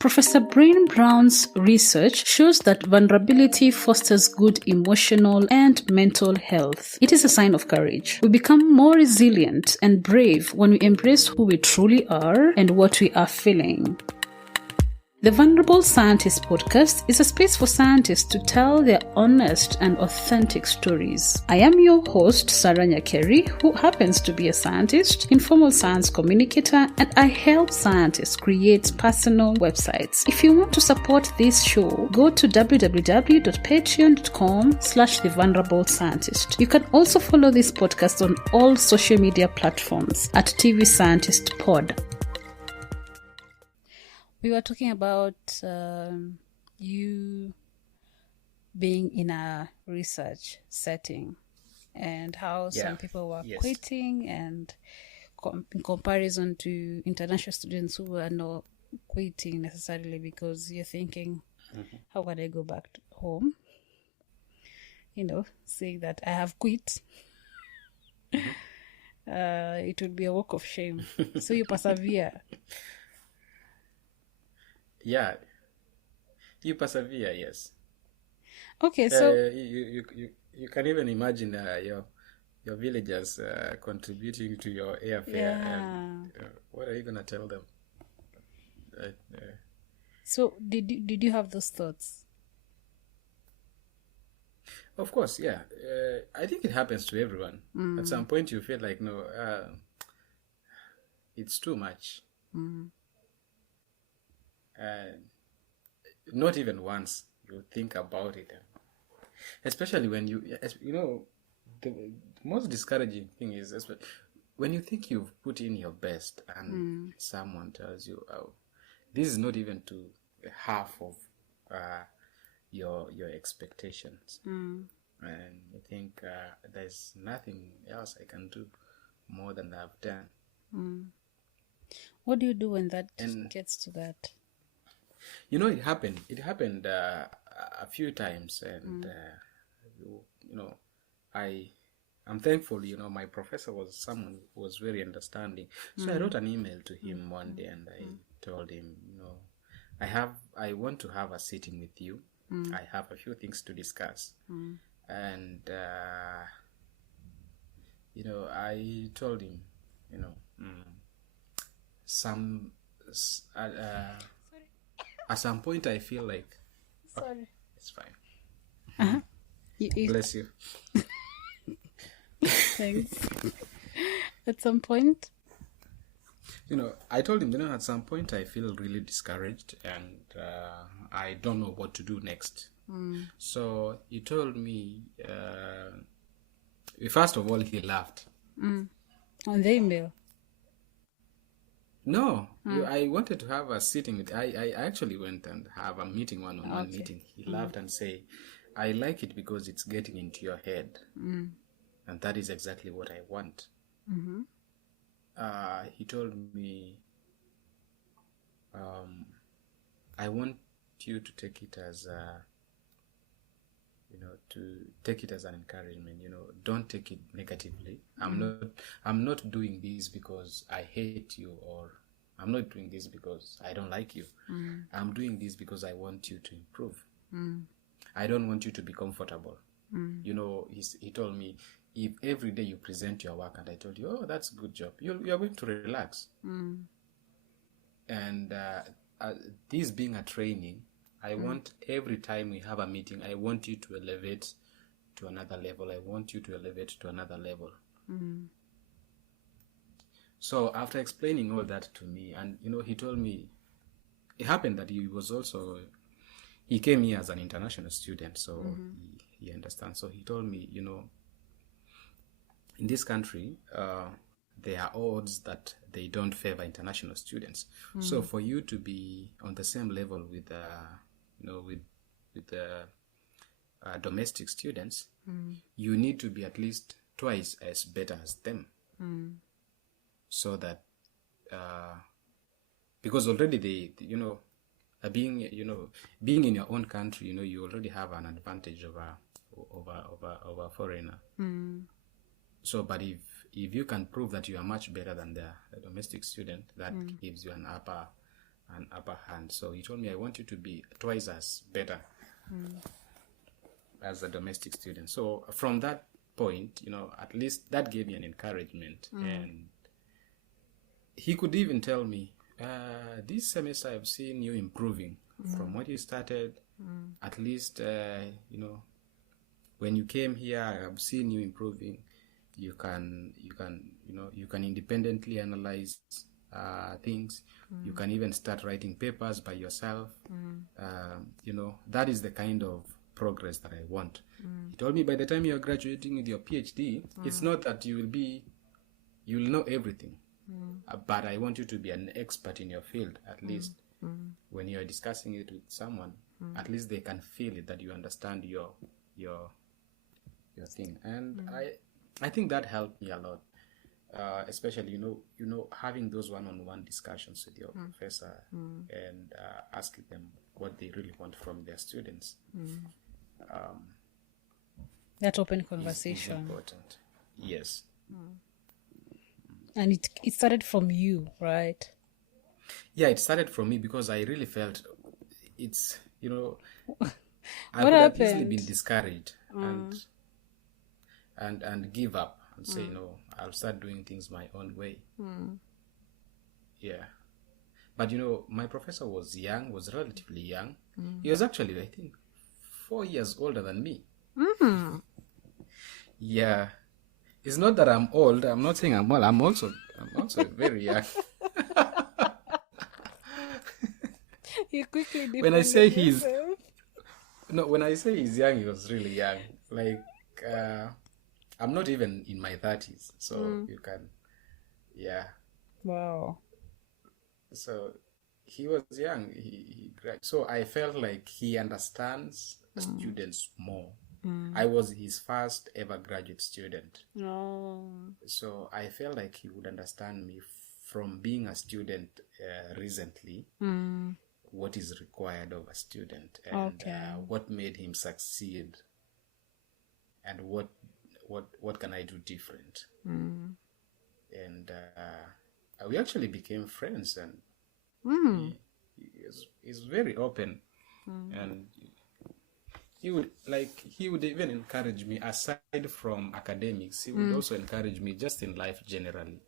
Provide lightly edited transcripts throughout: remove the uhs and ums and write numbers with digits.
Professor Brain Brown's research shows that vulnerability fosters good emotional and mental health. It is a sign of courage. We become more resilient and brave when we embrace who we truly are and what we are feeling. The Vulnerable Scientist podcast is a space for scientists to tell their honest and authentic stories. I am your host, Sarah Nyakeri, who happens to be a scientist, informal science communicator, and I help scientists create personal websites. If you want to support this show, go to www.patreon.com/thevulnerable-scientist. You can also follow this podcast on all social media platforms at TV Scientist Pod. We were talking about you being in a research setting and how some people were quitting, and in comparison to international students who are not quitting necessarily because you're thinking, how can I go back to home? Saying that I have quit. It would be a walk of shame. So you persevere. Yeah, you persevere. Yes. Okay, so you can even imagine your villagers contributing to your airfare. Yeah. And, what are you gonna tell them? So did you have those thoughts? Of course, yeah. I think it happens to everyone. At some point, you feel like it's too much. Not even once you think about it, especially when the most discouraging thing is when you think you've put in your best and someone tells you, oh, this is not even to half of your expectations, and you think there's nothing else I can do more than I've done. What do you do when that gets to that? It happened. It happened a few times, and I'm thankful. My professor was someone who was very understanding. So I wrote an email to him one day, and I told him, I want to have a sitting with you. I have a few things to discuss, and I told him, at some point, I feel like... Sorry. It's fine. Bless you. Thanks. At some point? I told him, at some point I feel really discouraged and I don't know what to do next. So he told me, first of all, he laughed. On the email? No, I wanted to have a sitting with... I actually went and have a meeting, one-on-one meeting. He laughed and said, I like it because it's getting into your head. And that is exactly what I want. He told me, I want you to take it as an encouragement. Don't take it negatively. I'm not doing this because I hate you, or I'm not doing this because I don't like you. I'm doing this because I want you to improve. I don't want you to be comfortable. He told me, if every day you present your work and I told you, oh, that's a good job, you're going to relax. And this being a training, I want every time we have a meeting, I want you to elevate to another level. I want you to elevate to another level. So after explaining all that to me, and he told me, it happened that he came here as an international student, so he understands. So he told me, in this country, there are odds that they don't favor international students. So for you to be on the same level with the domestic students, you need to be at least twice as better as them. So that, because already they being in your own country, you already have an advantage over a foreigner. So, but if you can prove that you are much better than the domestic student, that gives you an upper an upper hand. So he told me, I want you to be twice as better as a domestic student. So from that point, at least that gave me an encouragement. And he could even tell me, this semester I've seen you improving from what you started. At least, when you came here, I've seen you improving. You can independently analyze things. You can even start writing papers by yourself. That is the kind of progress that I want. He told me by the time you're graduating with your PhD, it's not that you'll know everything, but I want you to be an expert in your field. At least when you're discussing it with someone, at least they can feel it, that you understand your thing. And I think that helped me a lot, especially having those one-on-one discussions with your professor and asking them what they really want from their students. That open conversation is important. Yes. And it started from you, right? Yeah, it started from me, because I really felt it's I What would have easily happened? been discouraged and give up and say, no, I'll start doing things my own way. Yeah. But my professor was relatively young. He was actually, I think, 4 years older than me. Yeah. It's not that I'm old. I'm not saying I'm old. I'm also very young. You quickly When I say defended when I say he's young, he was really young. Like, I'm not even in my 30s, so you can, yeah. Wow. So he was young. So I felt like he understands students more. I was his first ever graduate student. So I felt like he would understand me from being a student recently, what is required of a student, and what made him succeed, and what can I do different. And we actually became friends, and he's very open, and he would even encourage me, aside from academics. He would also encourage me just in life generally,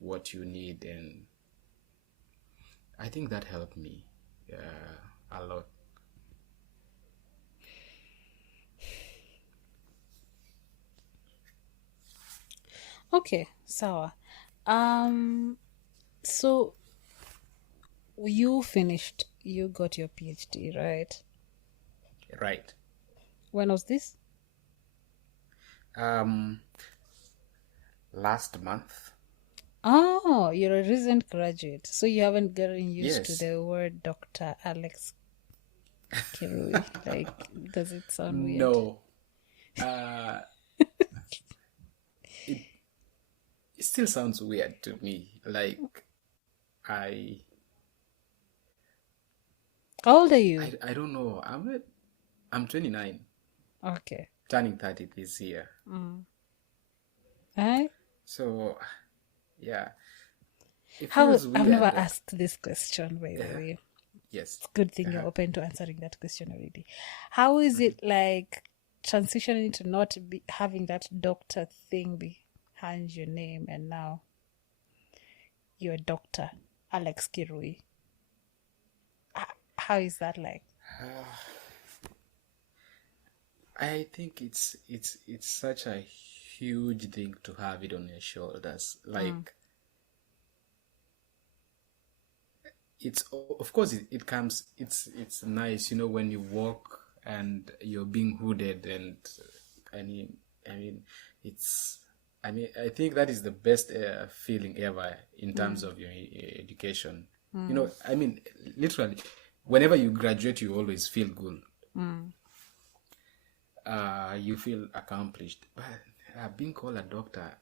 what you need, and I think that helped me a lot. Okay, sawa. So you got your PhD, right? Right. When was this? Last month. Oh, you're a recent graduate, so you haven't gotten used to Yes. the word Dr. Alex Kirui. Like, does it sound weird? No. It still sounds weird to me. Like, How old are you? I don't know. I'm 29, Okay. turning 30 this year. Right? So, yeah. It How feels I've never weird. asked this question, by the way. Yes. Good thing you're open to answering that question already. How is it like transitioning to not be having that doctor thing behind your name, and now you're Dr. Alex Kirui? How is that like? I think it's such a huge thing to have it on your shoulders. Like, it's, of course, it comes. It's nice, when you walk and you're being hooded, and I mean, I think that is the best feeling ever in terms of your education. Literally, whenever you graduate, you always feel good. You feel accomplished. But being called a doctor,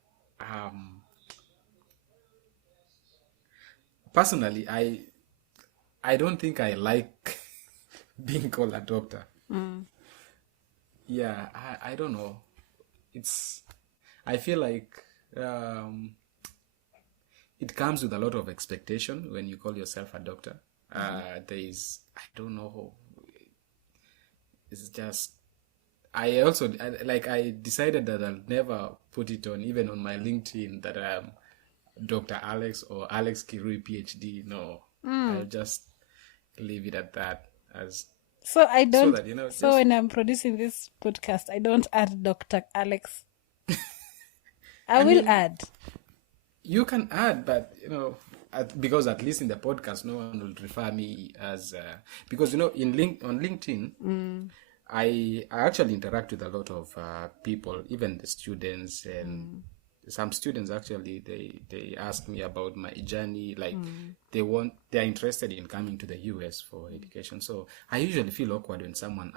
personally, I don't think I like being called a doctor. Yeah, I don't know. I feel like it comes with a lot of expectation when you call yourself a doctor. There is, I don't know, it's just, I decided that I'll never put it on, even on my LinkedIn, that I'm Dr. Alex or Alex Kirui PhD. No, I'll just leave it at that, as So I don't. so that, So when I'm producing this podcast, I don't add Dr. Alex. I will add. You can add, but because at least in the podcast, no one will refer me as because on LinkedIn, I actually interact with a lot of people, even the students, and some students actually they ask me about my journey, like they're interested in coming to the US for education. So I usually feel awkward when someone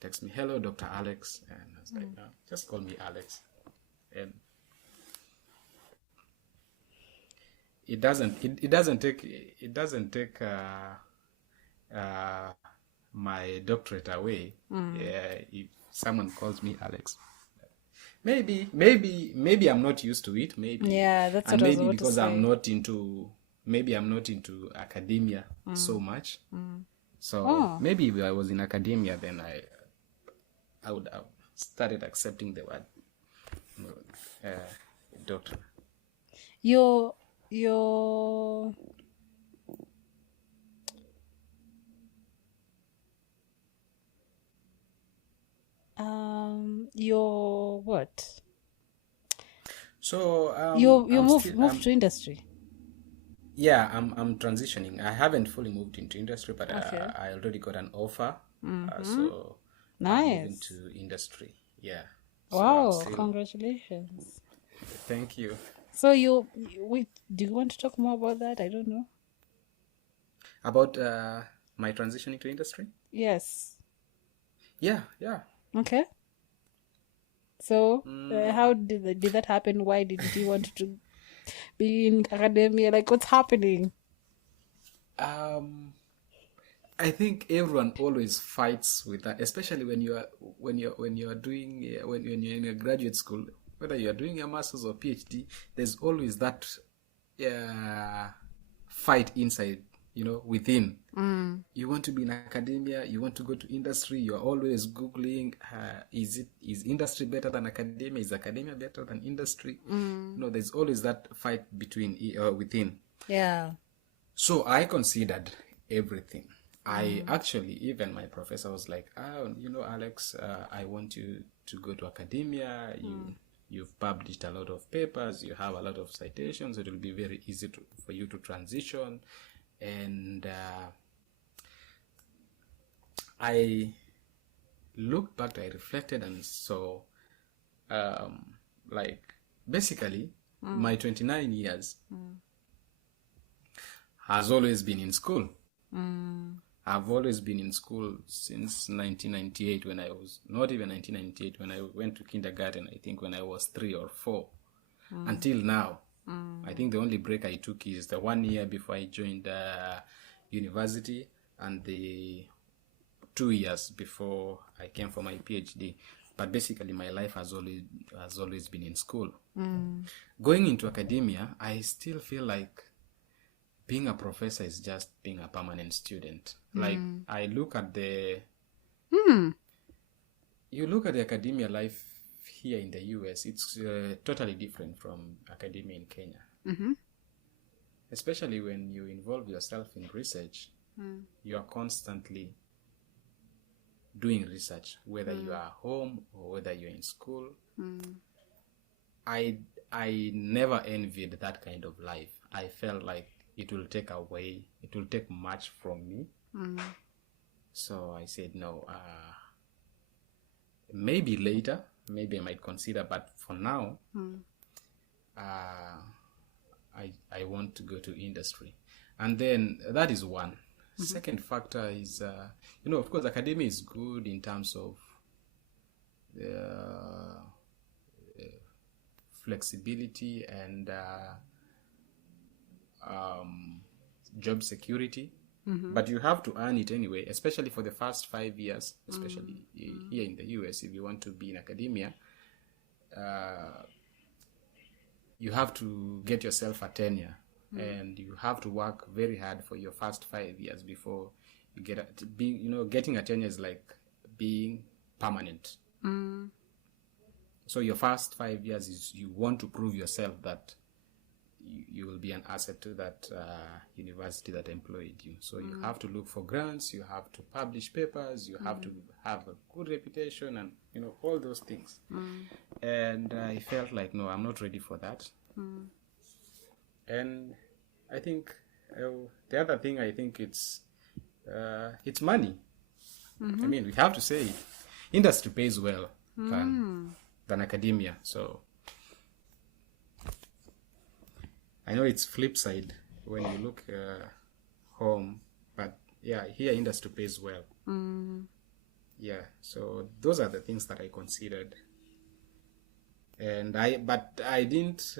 text me, "Hello, Dr. Alex," and I was like, "No, just call me Alex." And it doesn't take my doctorate away. If someone calls me Alex, maybe I'm not used to it. Maybe that's and what I was maybe about because to say. I'm not into academia so much. So maybe if I was in academia, then I would have started accepting the word doctor. Your what? So You I'm moved to industry. Yeah, I'm transitioning. I haven't fully moved into industry, but Okay. I already got an offer. So I'm moving Nice. to industry. Yeah. Wow! So Congratulations. Thank you. So wait. Do you want to talk more about that? I don't know. About my transitioning to industry? Yes. Yeah. Okay. So how did that happen? Why did you want to be in academia? Like, what's happening? I think everyone always fights with that, especially when you're doing when you're in a graduate school, whether you're doing a master's or PhD. There's always that fight inside, within. You want to be in academia, you want to go to industry. You're always googling, is industry better than academia? Is academia better than industry? There's always that fight within. Yeah. So I considered everything. I actually, even my professor was like, Alex, I want you to go to academia. You've published a lot of papers. You have a lot of citations. It will be very easy for you to transition. And I looked back, I reflected, and saw, basically, my 29 years has always been in school. I've always been in school since 1998, when I was, not even 1998, when I went to kindergarten, I think when I was 3 or 4, until now. I think the only break I took is the 1 year before I joined university, and the 2 years before I came for my PhD. But basically, my life has always been in school. Going into academia, I still feel like being a professor is just being a permanent student. Like, I look at you look at the academia life here in the US, it's totally different from academia in Kenya. Especially when you involve yourself in research, you are constantly doing research, whether you are home or whether you're in school. I never envied that kind of life. I felt like it will take much from me. So I said, no, maybe later, maybe I might consider, but for now, I want to go to industry. And then that is one. Second factor is, of course, academia is good in terms of flexibility and job security, but you have to earn it anyway, especially for the first 5 years, especially here in the US. If you want to be in academia, you have to get yourself a tenure. and you have to work very hard for your first 5 years before you getting a tenure is like being permanent. So your first 5 years is you want to prove yourself that you will be an asset to that university that employed you. So you have to look for grants, you have to publish papers, you have to have a good reputation, and all those things. And I felt like, no, I'm not ready for that. And I think the other thing, I think it's money. I mean, we have to say it. Industry pays well than academia. So I know it's flip side when you look home, but yeah, here industry pays well. Yeah, so those are the things that I considered. And I didn't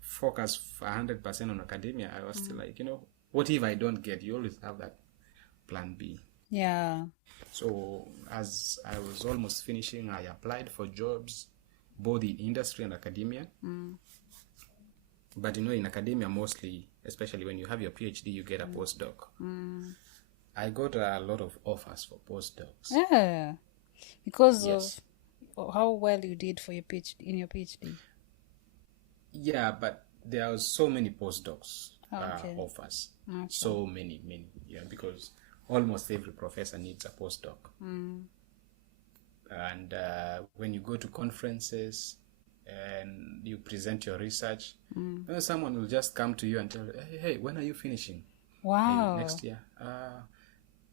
focus 100% on academia. I was still like, what if I don't get? You always have that plan B. Yeah. So as I was almost finishing, I applied for jobs, both in industry and academia. But in academia mostly, especially when you have your PhD, you get a postdoc. I got a lot of offers for postdocs. Yeah, because Yes. of how well you did for your PhD. Yeah, but there are so many postdocs Okay. offers. Okay. So many. Yeah, because almost every professor needs a postdoc. And when you go to conferences and you present your research, someone will just come to you and tell you, hey, when are you finishing? Wow. Maybe next year.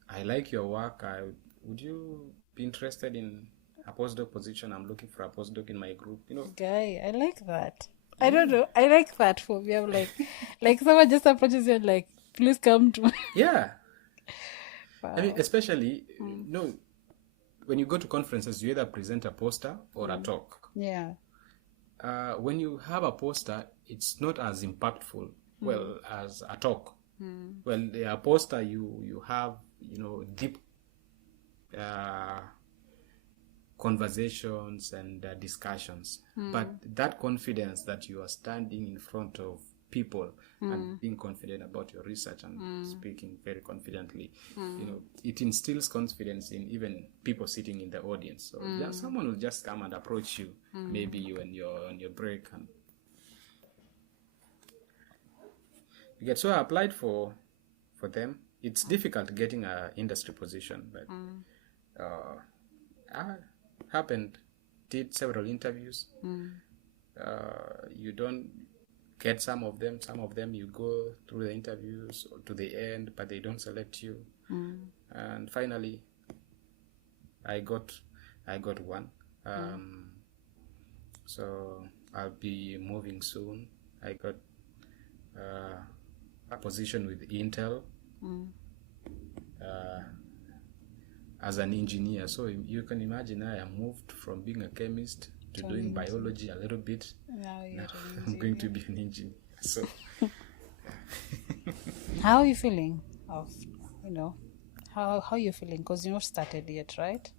I like your work. Would you be interested in a postdoc position? I'm looking for a postdoc in my group. Guy, I like that. I don't know. I like that for me. I'm like someone just approaches you and like, please come to. Yeah. Wow. I mean, especially, when you go to conferences, you either present a poster or a talk. Yeah. When you have a poster, it's not as impactful, as a talk. Well, a poster, you have, deep conversations and discussions. But that confidence that you are standing in front of people and being confident about your research and speaking very confidently, it instills confidence in even people sitting in the audience. So someone will just come and approach you, maybe you and on your break, and you get. So I applied for them. It's difficult getting an industry position, but I did several interviews. You don't get some of them you go through the interviews to the end, but they don't select you. And finally I got one. So I'll be moving soon. I got a position with Intel as an engineer. So you can imagine, I am moved from being a chemist to doing biology a little bit. Now I'm going to be an engineer. So how are you feeling how are you feeling? Because you're not started yet, right?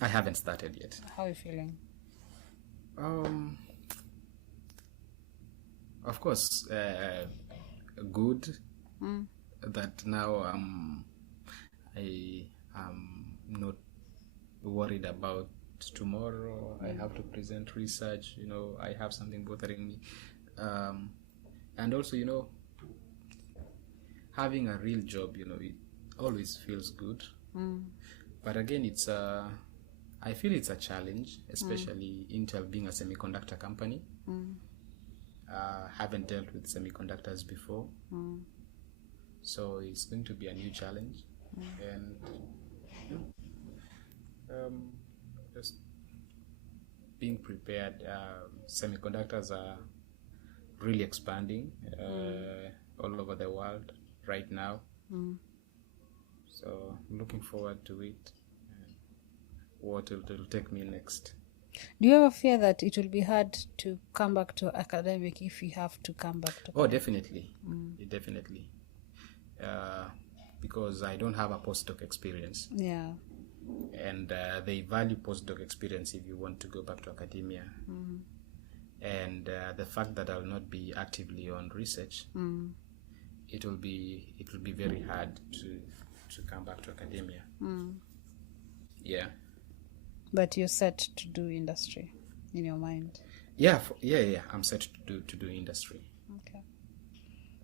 I haven't started yet. How are you feeling? Of course, good. That now I am not worried about tomorrow. I have to present research. I have something bothering me, and also having a real job. It always feels good. But again, I feel it's a challenge, especially Intel being a semiconductor company. Haven't dealt with semiconductors before, so it's going to be a new challenge, and just being prepared. Semiconductors are really expanding all over the world right now, so I'm looking forward to it. What it will take me next. Do you ever fear that it will be hard to come back to academic if you have to come back to Definitely. Definitely. Because I don't have a postdoc experience. Yeah. and they value postdoc experience if you want to go back to academia. And the fact that I'll not be actively on research, it will be very hard to come back to academia. Yeah. But you're set to do industry in your mind. Yeah, I'm set to do industry. Okay.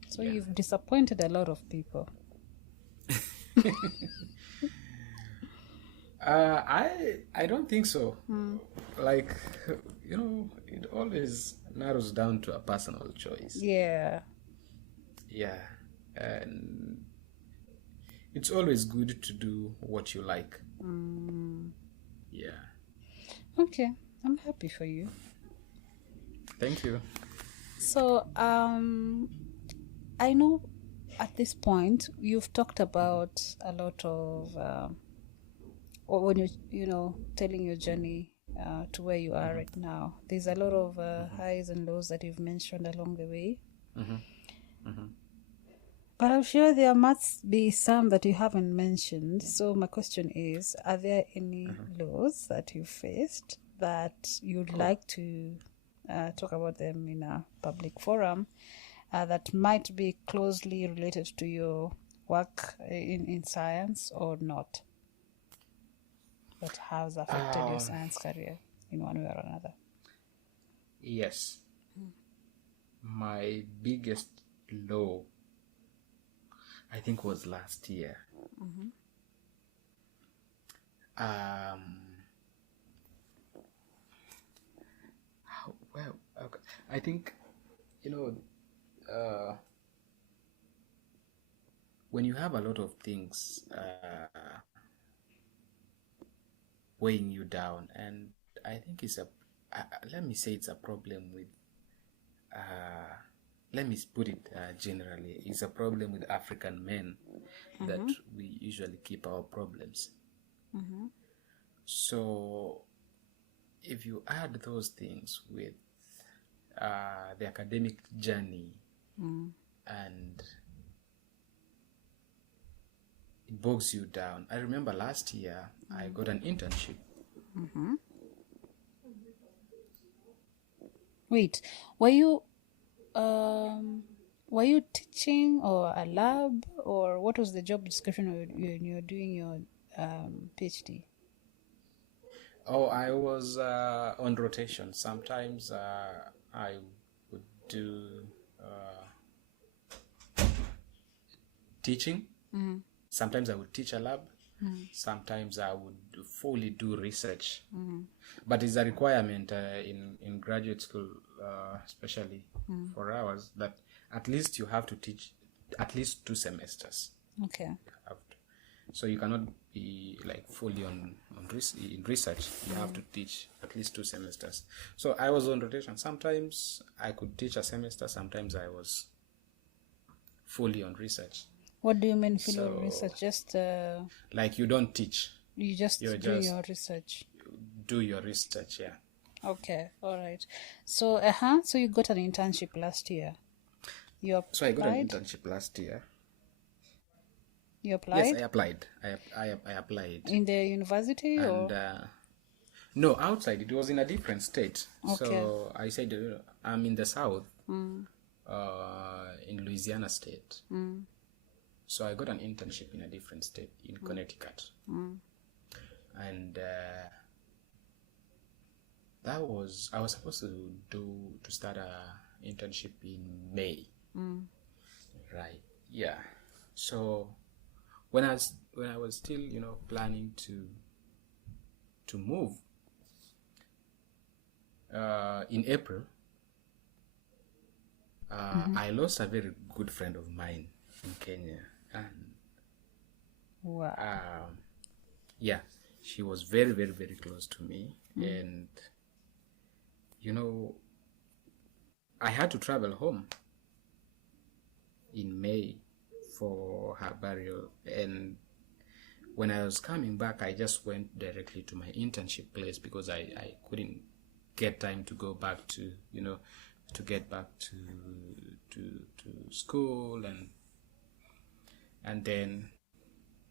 So you've disappointed a lot of people. I don't think so. Like, it always narrows down to a personal choice. Yeah. Yeah. And it's always good to do what you like. Yeah. Okay. I'm happy for you. Thank you. So, I know at this point you've talked about a lot of, or when you telling your journey to where you are right now. There's a lot of highs and lows that you've mentioned along the way. But I'm sure there must be some that you haven't mentioned. So my question is, are there any lows that you faced that you'd like to talk about them in a public forum that might be closely related to your work in science or not? That has affected your science career in one way or another? Yes. My biggest low, I think, was last year. Well, okay. I think, when you have a lot of things weighing you down, and I think let me say it's a problem with, let me put it generally, it's a problem with African men that we usually keep our problems. So if you add those things with the academic journey and it bogs you down. I remember last year I got an internship. Wait, were you teaching or a lab, or what was the job description when you were doing your PhD? Oh, I was on rotation. Sometimes I would do teaching. Sometimes I would teach a lab. Sometimes I would fully do research. But it's a requirement in graduate school, especially for ours, that at least you have to teach at least 2 semesters. Okay. So you cannot be like fully in research. You have to teach at least 2 semesters. So I was on rotation. Sometimes I could teach a semester. Sometimes I was fully on research. What do you mean fully on research? Just like you don't teach. You're just your research. Do your research, yeah. Okay, all right. So so you got an internship last year. You applied? So I got an internship last year. You applied? Yes, I applied. I applied. In the university and, or? No, outside. It was in a different state. Okay. So I said I'm in the south, in Louisiana state. So I got an internship in a different state, in Connecticut. And I was supposed to start a internship in May. Right. Yeah. So when I was still, planning to move in April, I lost a very good friend of mine in Kenya, and wow. Yeah, she was very, very, very close to me, and I had to travel home in May for her burial, and when I was coming back, I just went directly to my internship place because I couldn't get time to go back to to get back to school, and then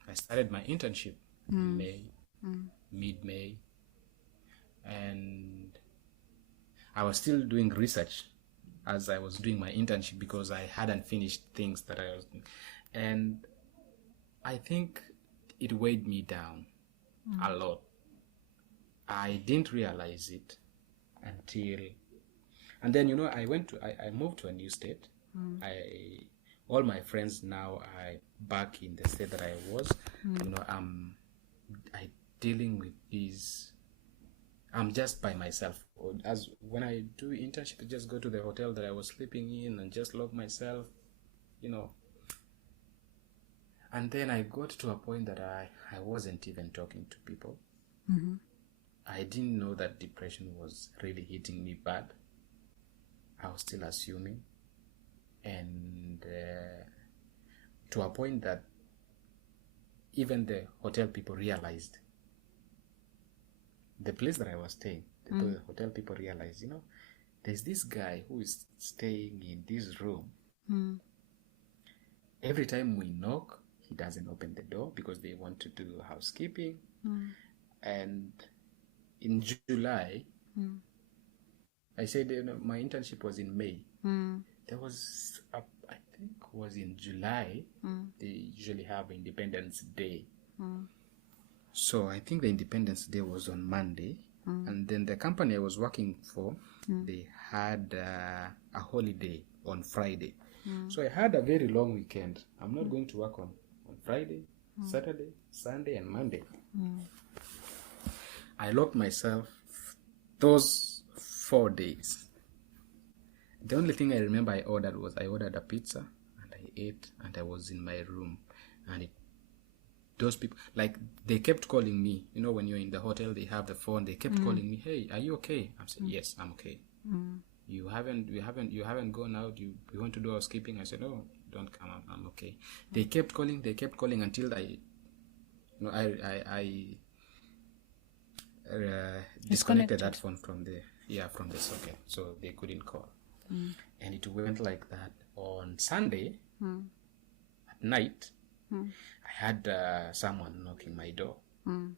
I started my internship in May, mid-May, and I was still doing research as I was doing my internship because I hadn't finished things that I was doing. And I think it weighed me down a lot. I didn't realize it until, and then I moved to a new state. All my friends now are back in the state that I was. I dealing with these. I'm just by myself. As when I do internship, I just go to the hotel that I was sleeping in and just lock myself, And then I got to a point that I wasn't even talking to people. I didn't know that depression was really hitting me bad. I was still assuming. And to a point that even the hotel people realized, the place that I was staying, the hotel people realized, there's this guy who is staying in this room. Every time we knock, he doesn't open the door because they want to do housekeeping. And in July, I said my internship was in May. There was, I think was in July, they usually have Independence Day. So I think the Independence Day was on Monday. And then the company I was working for, they had a holiday on Friday. So I had a very long weekend. I'm not going to work on Friday, Saturday, Sunday, and Monday. I locked myself those 4 days. The only thing I remember I ordered a pizza, and I ate, and I was in my room. And those people, like, they kept calling me. When you're in the hotel, they have the phone. They kept calling me, "Hey, are you okay?" I'm saying, "Yes, I'm okay." You haven't gone out. You want to do housekeeping? I said, "No, don't come. I'm okay." They kept calling until I disconnected that phone from the socket, so they couldn't call. And it went like that. On Sunday at night, I had someone knocking my door, and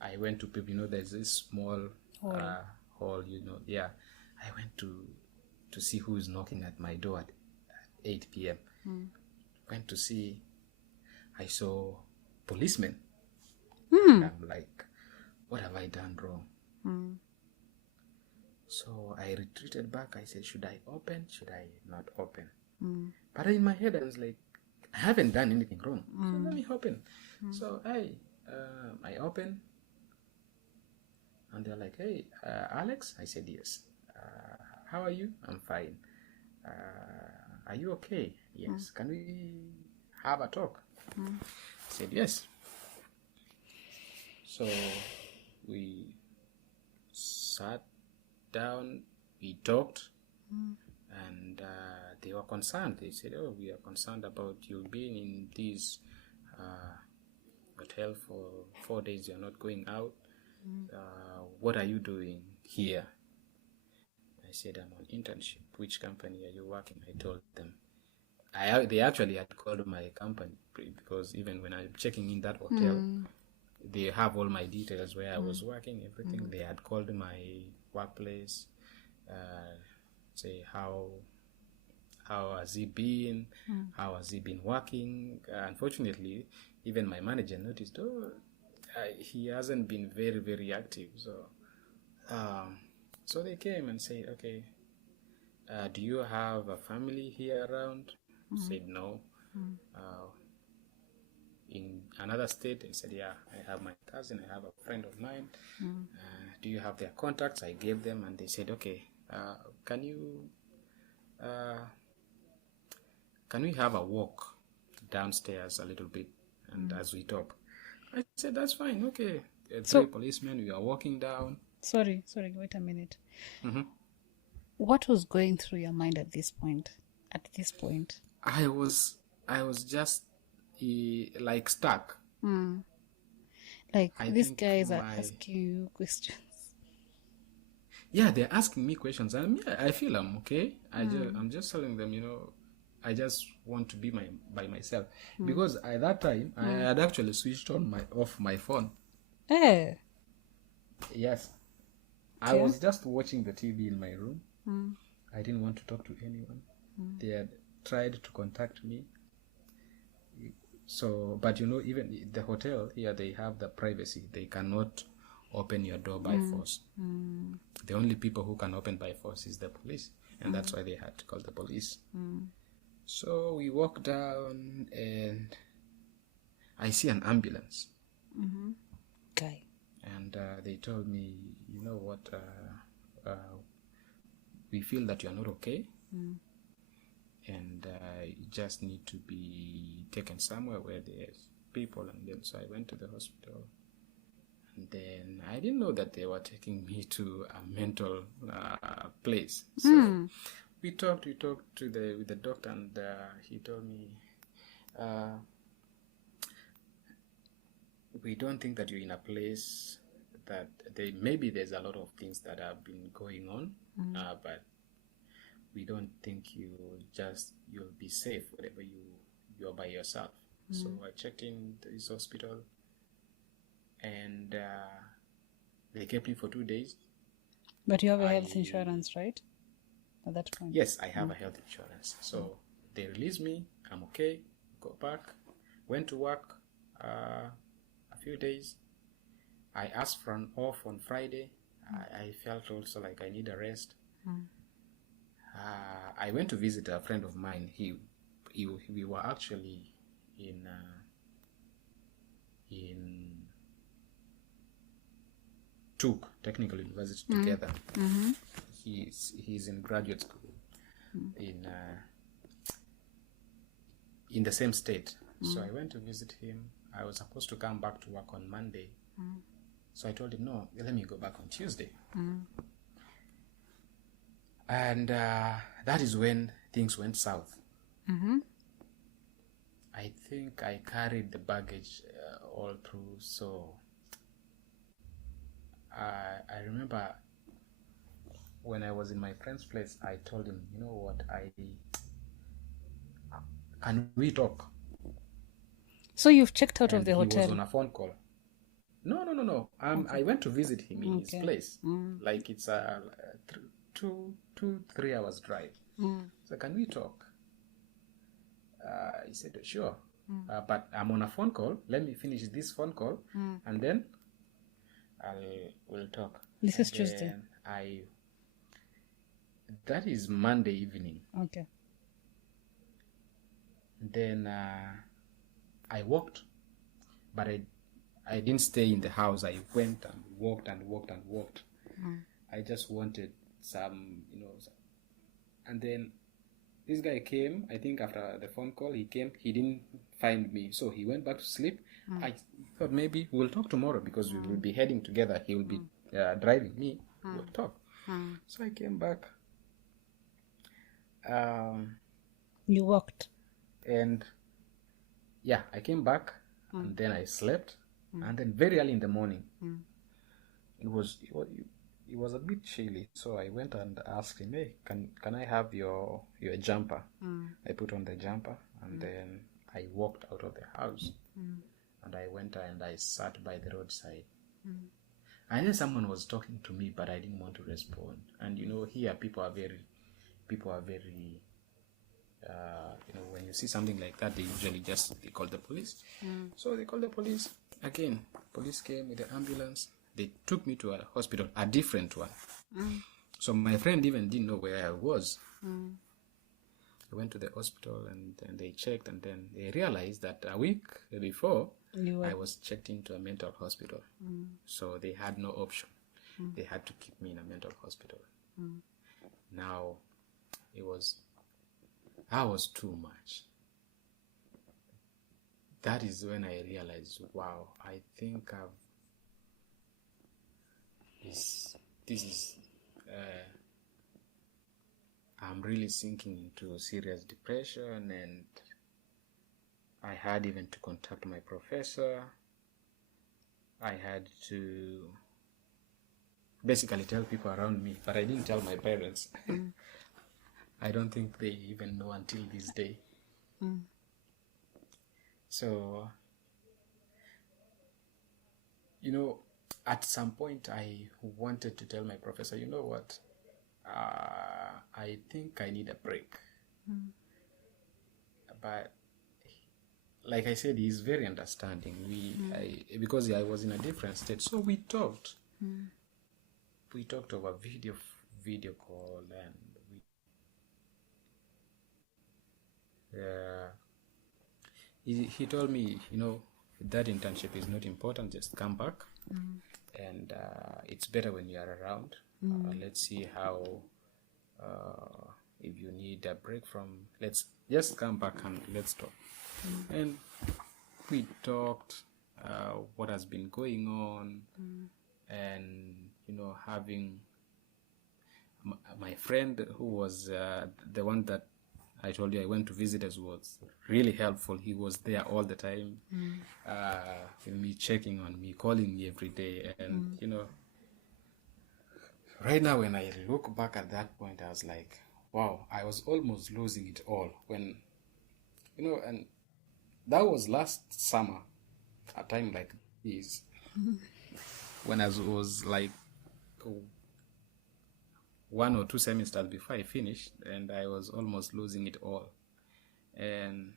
I went to people. There's this small hall. I went to see who is knocking at my door at 8 p.m. Went to see. I saw policemen. And I'm like, what have I done wrong? So I retreated back. I said, should I open? Should I not open? But in my head, I was like, I haven't done anything wrong. So let me open. So I open. And they're like, "Hey, Alex?" I said, "Yes." "How are you?" "I'm fine." "Are you okay?" "Yes." "Can we have a talk?" I said, "Yes." So we sat down, we talked, and they were concerned. They said, "Oh, we are concerned about you being in this hotel for 4 days. You're not going out. What are you doing here?" I said, "I'm on internship." "Which company are you working?" I told them. They actually had called my company because even when I'm checking in that hotel, they have all my details where I was working, everything. They had called my workplace, say how has he been, how has he been working. Unfortunately, even my manager noticed, he hasn't been very, very active. So they came and said, "Okay, do you have a family here around?" I said, "No." In another state, I said, "Yeah, I have my cousin, I have a friend of mine. Do you have their contacts?" I gave them, and they said, "Okay, can we have a walk downstairs a little bit, and as we talk?" I said, "That's fine, okay." Three policemen, we are walking down. Sorry, wait a minute. What was going through your mind at this point? I was just like stuck. Like, these guys are asking you questions. Yeah, they're asking me questions, and I feel I'm okay. I'm just telling them, I just want to be by myself. Because at that time, I had actually switched off my phone. Eh. Yes. I was just watching the TV in my room. I didn't want to talk to anyone. They had tried to contact me. So, but you know, even the hotel here, they have the privacy. They cannot open your door by force. The only people who can open by force is the police. And that's why they had to call the police. So we walk down and I see an ambulance. Okay. And they told me, you know what, we feel that you're not okay. And you just need to be taken somewhere where there's people. And then so I went to the hospital. And then I didn't know that they were taking me to a mental place. So we talked with the doctor, and he told me, we don't think that you're in a place that maybe there's a lot of things that have been going on, but we don't think you'll be safe wherever you're by yourself. So I checked in this hospital, and they kept me for 2 days. But you have a health insurance, right? At that point. Yes, I have a health insurance. So they released me. I'm okay. Go back. Went to work a few days. I asked for an off on Friday. I felt also like I need a rest. I went to visit a friend of mine. We were actually in Tuk Technical University together. He's in graduate school in the same state. So I went to visit him. I was supposed to come back to work on Monday. So I told him, no, let me go back on Tuesday. And that is when things went south. I think I carried the baggage all through. So I remember when I was in my friend's place, I told him, you know what, can we talk? So you've checked out of the He hotel? was on a phone call. No. I went to visit him in his place. Like it's a 2-3 hours drive. So can we talk? He said, sure. But I'm on a phone call. Let me finish this phone call, and then we'll talk. This is Tuesday. That is Monday evening. Okay. Then I walked, but I didn't stay in the house. I went and walked and walked and walked. I just wanted some, and then this guy came. I think after the phone call, he came. He didn't find me, so he went back to sleep. I thought maybe we'll talk tomorrow because we will be heading together. He will be driving me. We'll talk. So I came back. You walked. And yeah, I came back and then I slept. And then very early in the morning, it was a bit chilly. So I went and asked him, hey, can I have your jumper? I put on the jumper and then I walked out of the house. And I went and I sat by the roadside. I knew someone was talking to me, but I didn't want to respond. And here people are very when you see something like that, they usually they call the police. So they called the police. Again, police came with the ambulance. They took me to a hospital, a different one. So my friend even didn't know where I was. I went to the hospital and then they checked, and then they realized that a week before I was checked into a mental hospital. So they had no option. They had to keep me in a mental hospital. Now, I was too much. That is when I realized, wow, I think I'm really sinking into serious depression, and I had even to contact my professor. I had to basically tell people around me, but I didn't tell my parents. I don't think they even know until this day. So, at some point I wanted to tell my professor, you know what, I think I need a break. But like I said, he's very understanding. Because I was in a different state, so we talked. We talked over video call, and he told me, that internship is not important. Just come back, and it's better when you are around. Let's see how. If you need a break from, let's just come back and let's talk. And we talked what has been going on, and having my friend who was the one that I told you I went to visit as was really helpful. He was there all the time, with me, checking on me, calling me every day. And right now when I look back at that point, I was like, wow, I was almost losing it all when, and that was last summer, a time like this, when I was like 1 or 2 semesters before I finished, and I was almost losing it all. And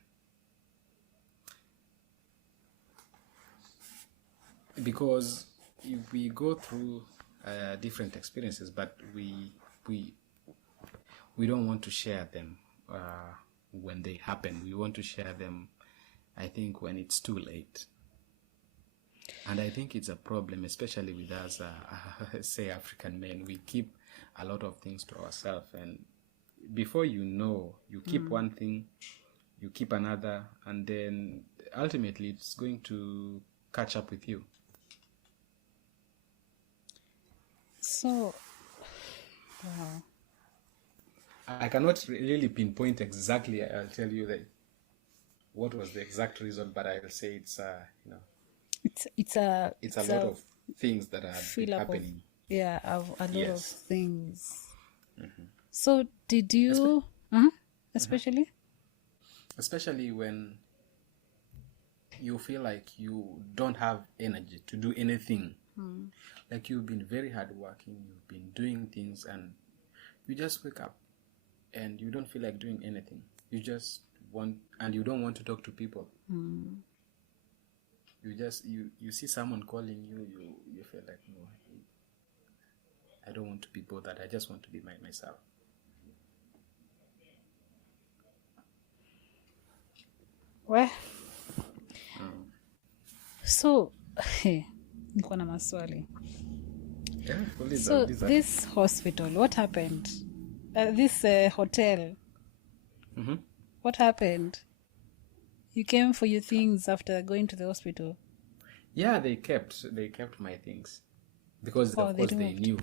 because we go through different experiences, but we don't want to share them when they happen. We want to share them, I think, when it's too late. And I think it's a problem, especially with us, say, African men. We keep a lot of things to ourselves, and before you know, you keep one thing, you keep another, and then ultimately it's going to catch up with you. So, wow. I cannot really pinpoint exactly. I'll tell you that what was the exact reason, but I'll say it's it's a lot of things that are happening. A lot of things. So did you especially when you feel like you don't have energy to do anything, like you've been very hardworking, you've been doing things, and you just wake up and you don't feel like doing anything. You just want, and you don't want to talk to people. You just you see someone calling you, you feel like, no, I don't want to be bothered. I just want to be myself. Well, so niko na maswali. So this hospital, what happened? This hotel, what happened? You came for your things after going to the hospital? Yeah, they kept my things because of course they knew.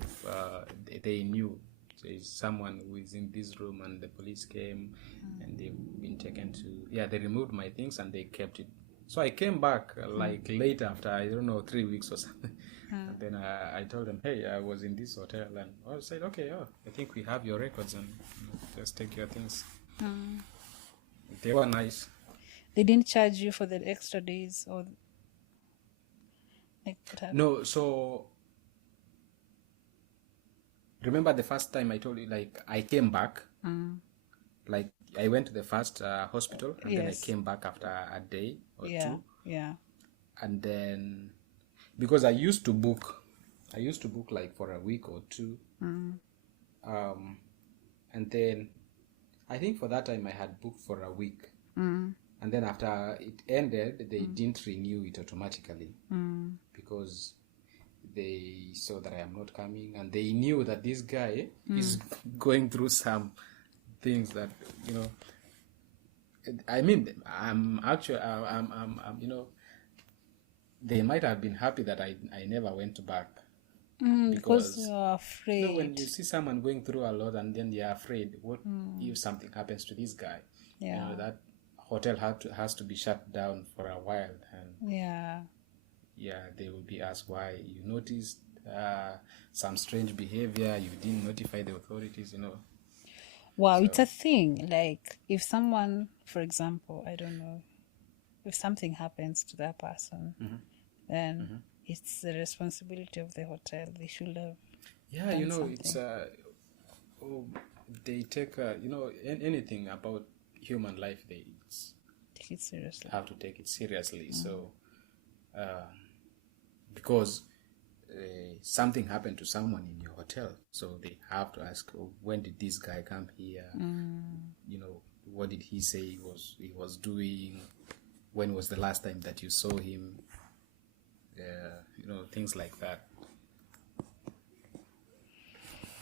They knew there's someone who is in this room, and the police came and they've been taken to. Yeah, they removed my things and they kept it. So I came back like late after, I don't know, 3 weeks or something. And then I told them, hey, I was in this hotel, and I said, okay, I think we have your records, and just take your things. They were nice. They didn't charge you for the extra days, or like what happened? No, so remember the first time I told you, like, I came back, like I went to the first hospital, and then I came back after a day or two. Yeah. And then because I used to book like for a week or two. And then I think for that time I had booked for a week. And then after it ended, they didn't renew it automatically because they saw that I am not coming, and they knew that this guy is going through some things that, I mean, I'm actually, they might have been happy that I never went back. Because you're afraid. When you see someone going through a lot and then you're afraid, what if something happens to this guy? Yeah. That hotel has to be shut down for a while, and they will be asked why you noticed some strange behavior, you didn't notify the authorities. Wow, So, it's a thing. Like, if someone, for example, I don't know, if something happens to that person, then it's the responsibility of the hotel. They should have yeah, done you know, something. it's oh, they take you know, anything about human life, they Take it seriously. have to take it seriously. So, because something happened to someone in your hotel, so they have to ask, oh, when did this guy come here? You know, what did he say he was doing? When was the last time that you saw him? You know, things like that.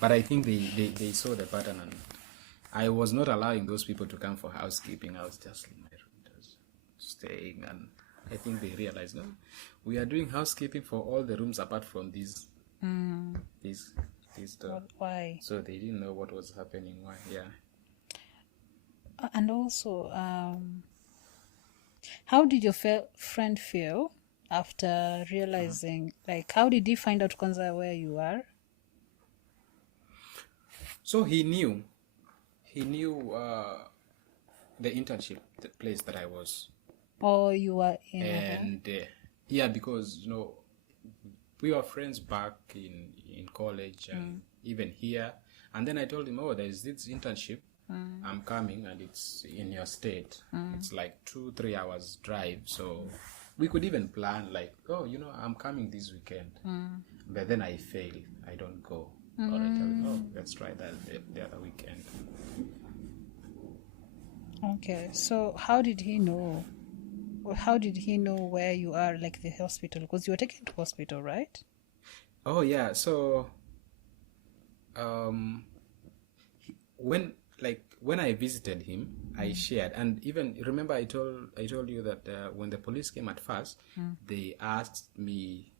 But I think they saw the pattern, and I was not allowing those people to come for housekeeping. I was just in my room, just staying, and I think they realized, no, we are doing housekeeping for all the rooms apart from these door. Why? So they didn't know what was happening. Why? Yeah. And also, how did your friend feel after realizing, like, how did he find out kwanza where you are? So he knew the internship, the place that I was, Or you were in and yeah, because you know we were friends back in college and even here. And then I told him, oh, there's this internship. I'm coming, and it's in your state. It's like 2-3 hours drive, so we could even plan like, oh, you know, I'm coming this weekend. But then I fail, I don't go. Or I tell him, oh, let's try that the other weekend. Okay, so how did he know? Or how did he know where you are, like the hospital? Because you were taken to hospital, right? Oh yeah, so when I visited him, I shared, and even remember I told you that when the police came at first, they asked me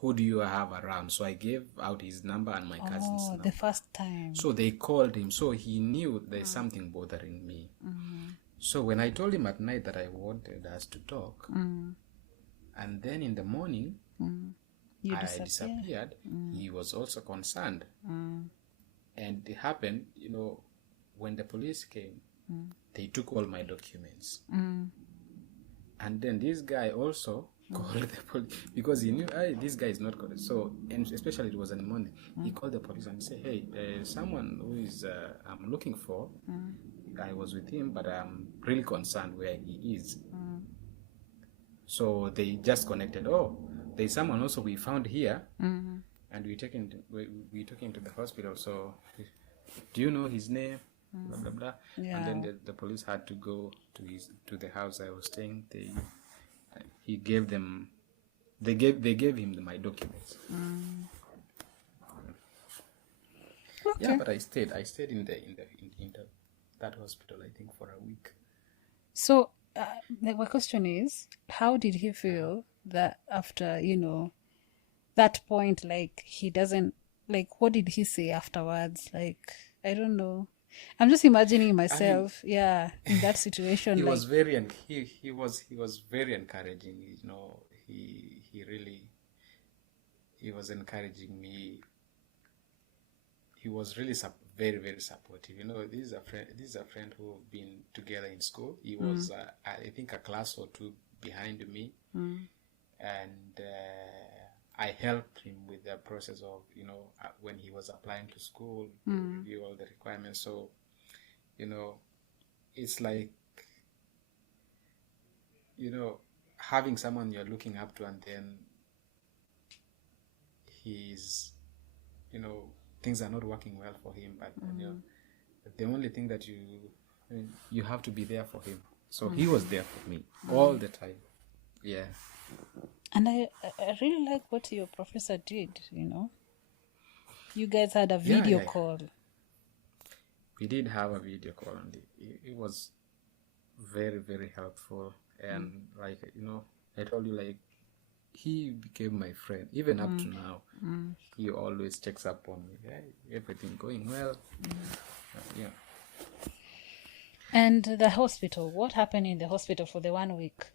who do you have around. So I gave out his number and my cousin's number. The first time. So they called him, so he knew there's something bothering me. So when I told him at night that I wanted us to talk, and then in the morning I disappeared, he was also concerned. And it happened, you know, when the police came, they took all my documents. And then this guy also called the police because he knew, hey, this guy is not good. So, and especially it was in the morning, he called the police and said, hey, someone who is I'm looking for. I was with him, but I'm really concerned where he is. So they just connected. Oh, there's someone also we found here, and we took him to the hospital. So, do you know his name? Blah blah blah. Yeah. And then the police had to go to the house I was staying. He gave them. They gave him my documents. Okay. Yeah, but I stayed in that hospital, I think, for a week. So my question is, how did he feel that after, you know, that point, like he doesn't, like, what did he say afterwards? Like, I don't know. I'm just imagining myself, in that situation. He like, was very he was very encouraging. You know, he was encouraging me. He was really very, very supportive. You know, this is a friend who have been together in school. He was, I think, a class or two behind me, and I helped him with the process of, you know, when he was applying to school, to review all the requirements. So, you know, it's like, you know, having someone you're looking up to, and then he's, you know, things are not working well for him, but you know, the only thing that you have to be there for him. So he was there for me all the time. Yeah. And I really like what your professor did, you know. You guys had a video call. We did have a video call, and it was very, very helpful. And like, you know, I told you, like, he became my friend. Even up to now, he always checks up on me. Hey, everything going well? Yeah. And the hospital, what happened in the hospital for the 1 week?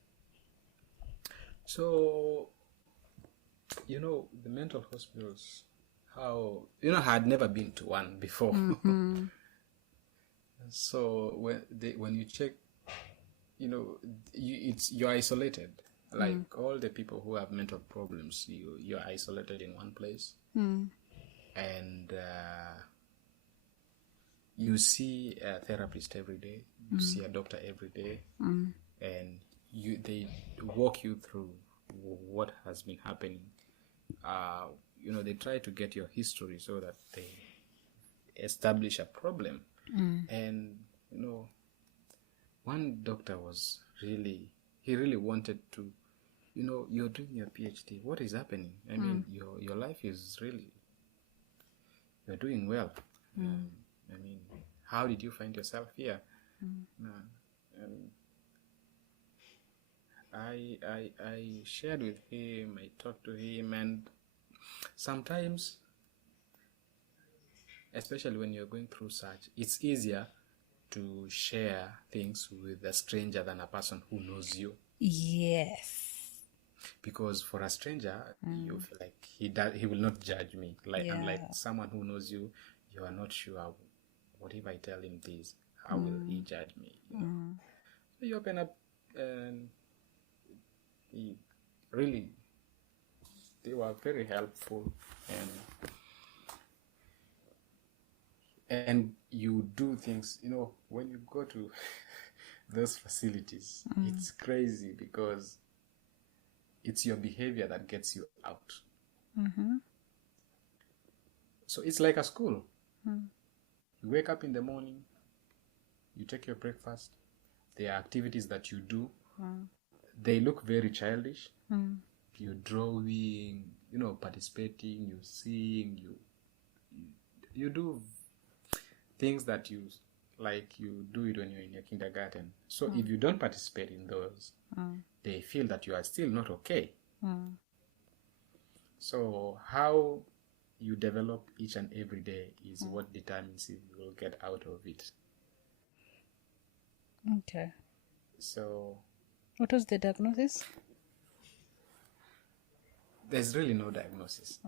So, you know, the mental hospitals, how, I had never been to one before. So when you check, you're isolated. Like all the people who have mental problems, you're isolated in one place, and you see a therapist every day, you see a doctor every day, and they walk you through what has been happening. They try to get your history so that they establish a problem. And one doctor he really wanted to, you're doing your PhD, what is happening? I mean, your life is really, you're doing well. I mean, how did you find yourself here? And I shared with him, I talked to him, and sometimes, especially when you're going through such, it's easier to share things with a stranger than a person who knows you. Yes. Because for a stranger, you feel like he will not judge me. Unlike someone who knows you, you are not sure, what if I tell him this? How will he judge me? So you open up, and they were very helpful, and you do things, when you go to those facilities, it's crazy because it's your behavior that gets you out. So it's like a school. You wake up in the morning, you take your breakfast, there are activities that you do. They look very childish. You're drawing, participating, you sing, you do things that you do it when you're in your kindergarten. So if you don't participate in those, they feel that you are still not okay. So how you develop each and every day is what determines if you will get out of it. Okay. So what was the diagnosis? There's really no diagnosis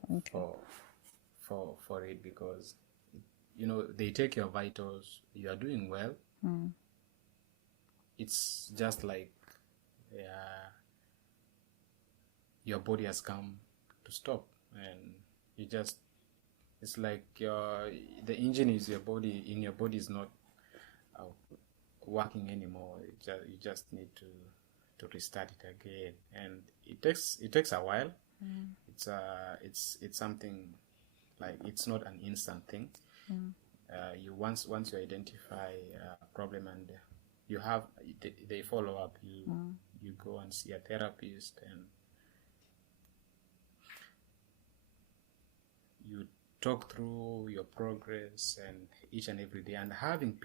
for it, because they take your vitals, you are doing well. It's just like your body has come to stop, and it's like the engine is your body is not working anymore. You just need to restart it again, and it takes a while. It's something like, it's not an instant thing. You once you identify a problem, and you have they follow up, you go and see a therapist, and you talk through your progress and each and every day, and having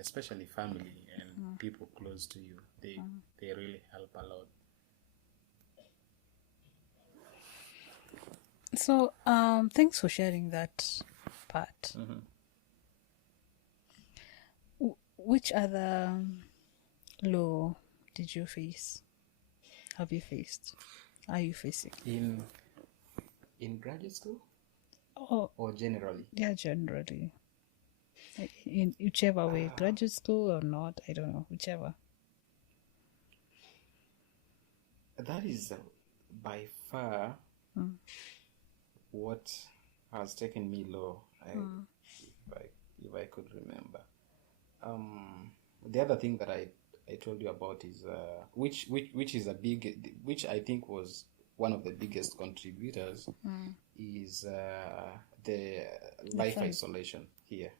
especially family and people close to you, they really help a lot. So thanks for sharing that part. Which other law did you face? Have you faced? Are you facing? In graduate school? Or generally? Yeah, generally. In whichever way, graduate school or not, I don't know, whichever. That is by far what has taken me low, if I could remember. The other thing that I told you about is which is which I think was one of the biggest contributors, is the life isolation here.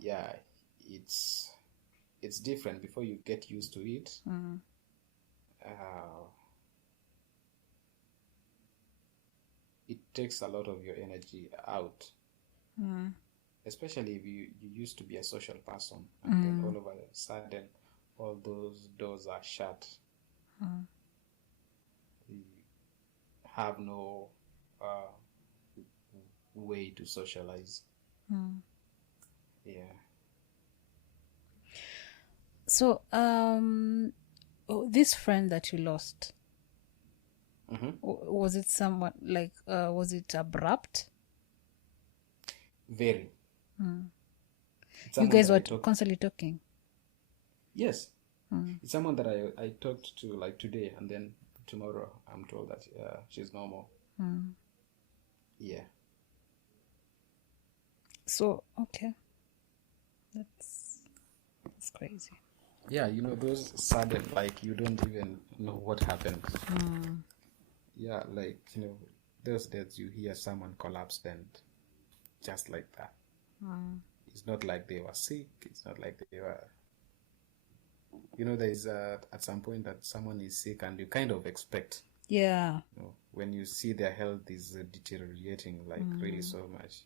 Yeah, it's different before you get used to it. It takes a lot of your energy out, especially if you used to be a social person, and then all of a sudden all those doors are shut. You have no way to socialize. Yeah. So this friend that you lost, was it somewhat like was it abrupt? Very. It's You someone guys that I were talk- constantly talking. Yes. It's someone that I talked to like today, and then tomorrow I'm told that she's normal. Yeah. So okay, that's crazy. Yeah, those sudden, like, you don't even know what happened. Yeah, like, those days you hear someone collapsed and just like that. It's not like they were sick. It's not like they were, there is at some point that someone is sick and you kind of expect, Yeah. when you see their health is deteriorating, like, really so much,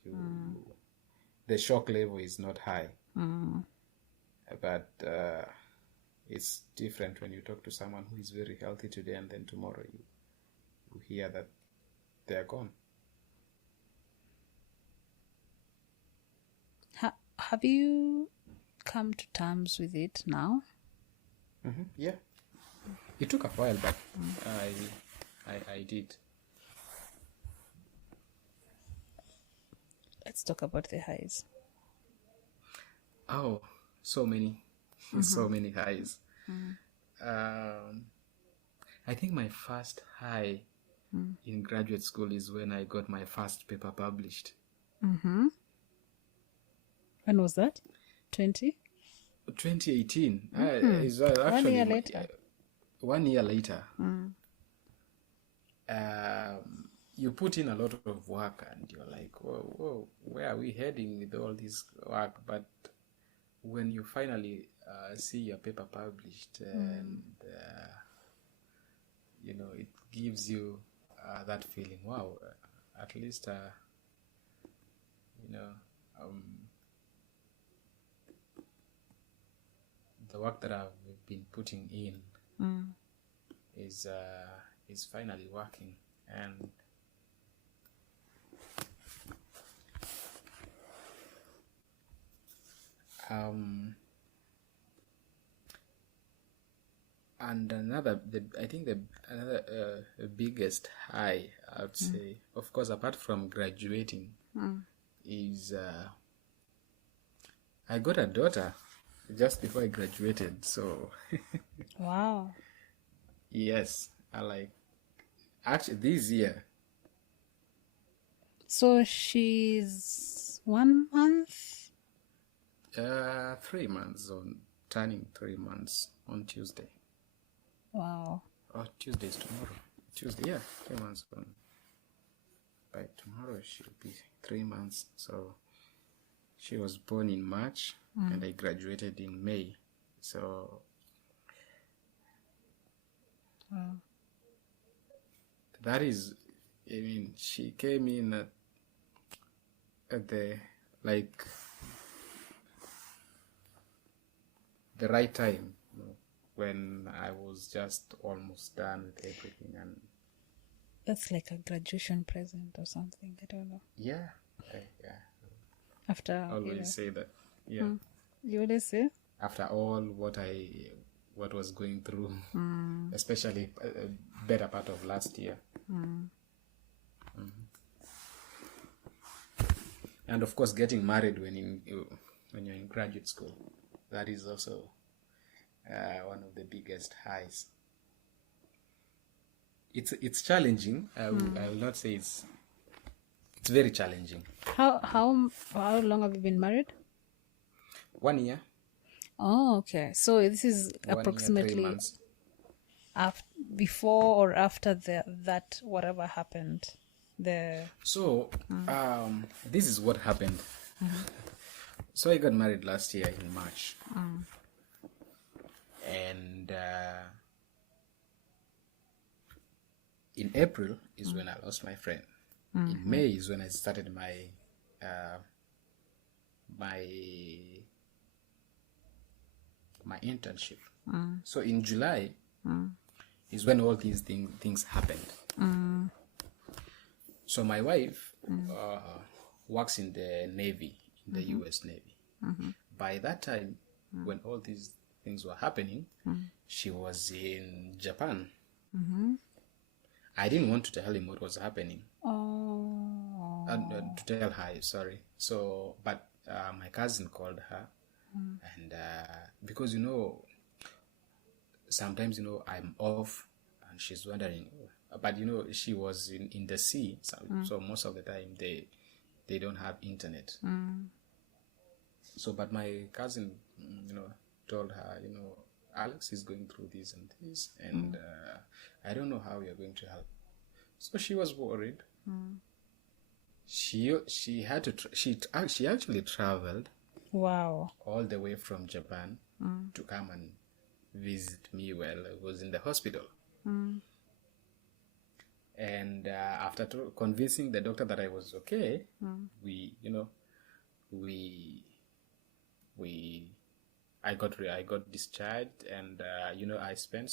the shock level is not high. But it's different when you talk to someone who is very healthy today, and then tomorrow you hear that they're gone. Have you come to terms with it now? Yeah. It took a while, but I did. Let's talk about the highs. Oh, so many. So many highs. I think my first high in graduate school is when I got my first paper published. When was that? 2018. It's actually 1 year later. 1 year later. You put in a lot of work and you're like, whoa, where are we heading with all this work? But when you finally see your paper published, and it gives you that feeling, wow, at least the work that I've been putting in is finally working. And another biggest high, I would say, of course, apart from graduating, is I got a daughter just before I graduated. So Wow. yes, actually this year. So she's 1 month? 3 months, turning 3 months on Tuesday. Wow. Oh, Tuesday is tomorrow. Tuesday, yeah, 3 months on. By tomorrow she'll be 3 months. So she was born in March and I graduated in May. So that is, she came in at the right time, when I was just almost done with everything. And That's like a graduation present or something. I don't know. yeah. After I always say that. Yeah. You always say? After all what was going through, especially a better part of last year. And of course, getting married when you're in graduate school, that is also one of the biggest highs. It's challenging. I will not say it's very challenging. How long have you been married? 1 year. Oh, okay. So this is 1 year, approximately 3 months. before or after that whatever happened. So this is what happened. So I got married last year in March. And in April is when I lost my friend. In May is when I started my internship. So in July is when all these things happened. So my wife works in the Navy, in the U.S. Navy. By that time, when all these things were happening, she was in Japan. I didn't want to tell him what was happening. Oh. to tell her, sorry. So, but my cousin called her, and because sometimes I'm off, and she's wondering. But she was in the sea, so most of the time they don't have internet. So, but my cousin, told her, Alex is going through this and this, and I don't know how we are going to help. So she was worried. She had to she actually traveled. Wow. All the way from Japan to come and visit me while I was in the hospital. And after convincing the doctor that I was okay, I got discharged, and I spent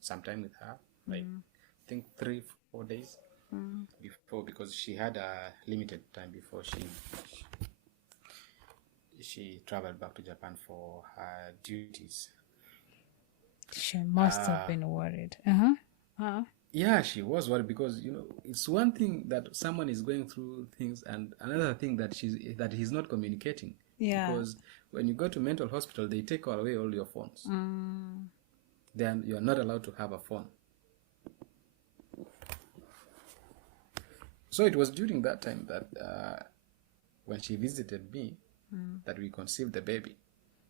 some time with her, like I think 3-4 days before, because she had a limited time before she traveled back to Japan for her duties. She must have been worried. Yeah, she was worried, because it's one thing that someone is going through things, and another thing that he's not communicating. Yeah. Because when you go to mental hospital, they take away all your phones. Then you are not allowed to have a phone. So it was during that time that when she visited me, that we conceived the baby.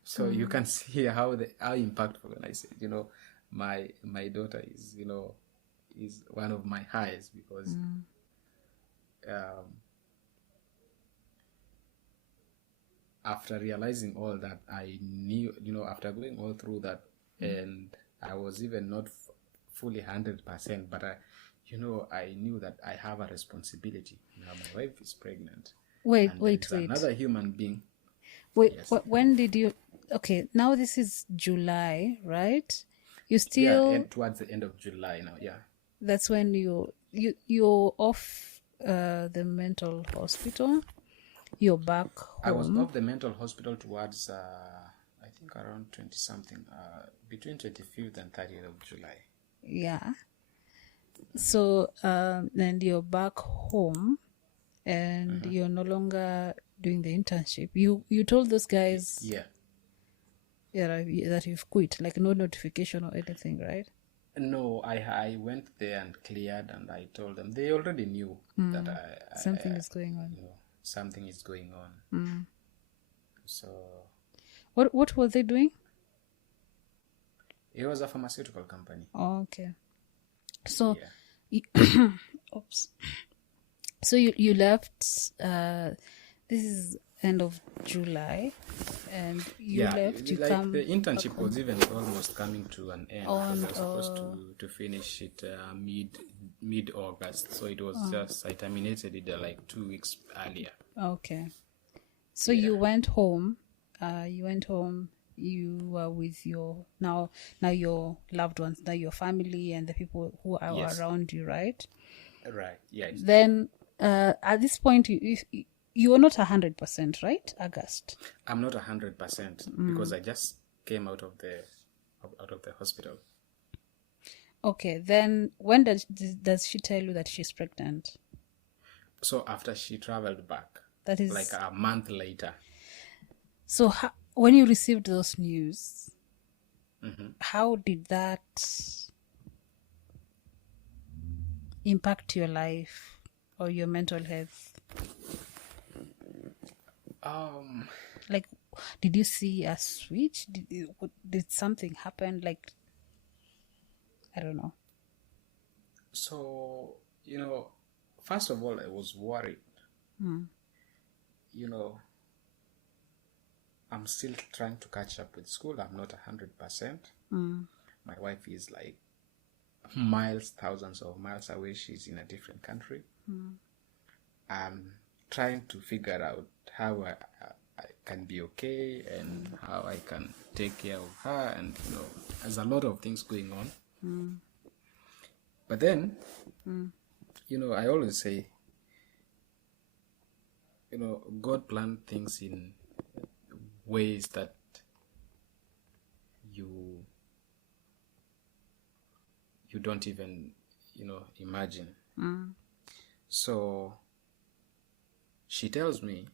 So you can see how impactful. When I said, my daughter is is one of my highs, because after realizing all that, I knew, after going all through that, and I was even not fully 100%, but I knew that I have a responsibility. My wife is pregnant. Wait. Another human being. Wait, Yes. when did you? Okay, now this is July, right? You still? Yeah, and towards the end of July now. Yeah. That's when you're off the mental hospital. You're back home. I was off the mental hospital towards I think around 20 something, between 25th and 30th of July. Yeah. So then you're back home, and you're no longer doing the internship. You told those guys that you've quit, like no notification or anything, right? No, I went there and cleared, and I told them. They already knew that something is going on. Something is going on. So what were they doing? It was a pharmaceutical company. Oh, okay. So oops. So you left this is end of July, and you left. You come. The internship was even almost coming to an end. I was supposed to finish it mid August, so it was I terminated it like 2 weeks earlier. Okay, so you went home. You were with your now your loved ones, now your family and the people who are around you, right? Right. Yeah. Then at this point, you are not 100%, right, August? I'm not 100% because I just came out of the hospital. Okay. Then when does she tell you that she's pregnant? So after she traveled back, that is like a month later. So when you received those news, how did that impact your life or your mental health? Like, did you see a switch? Did something happen? Like, I don't know. So, first of all, I was worried. I'm still trying to catch up with school. I'm not 100%. My wife is like thousands of miles away. She's in a different country. I'm trying to figure out how I can be okay and how I can take care of her, and there's a lot of things going on. But then, I always say, God planned things in ways that you don't even imagine. So she tells me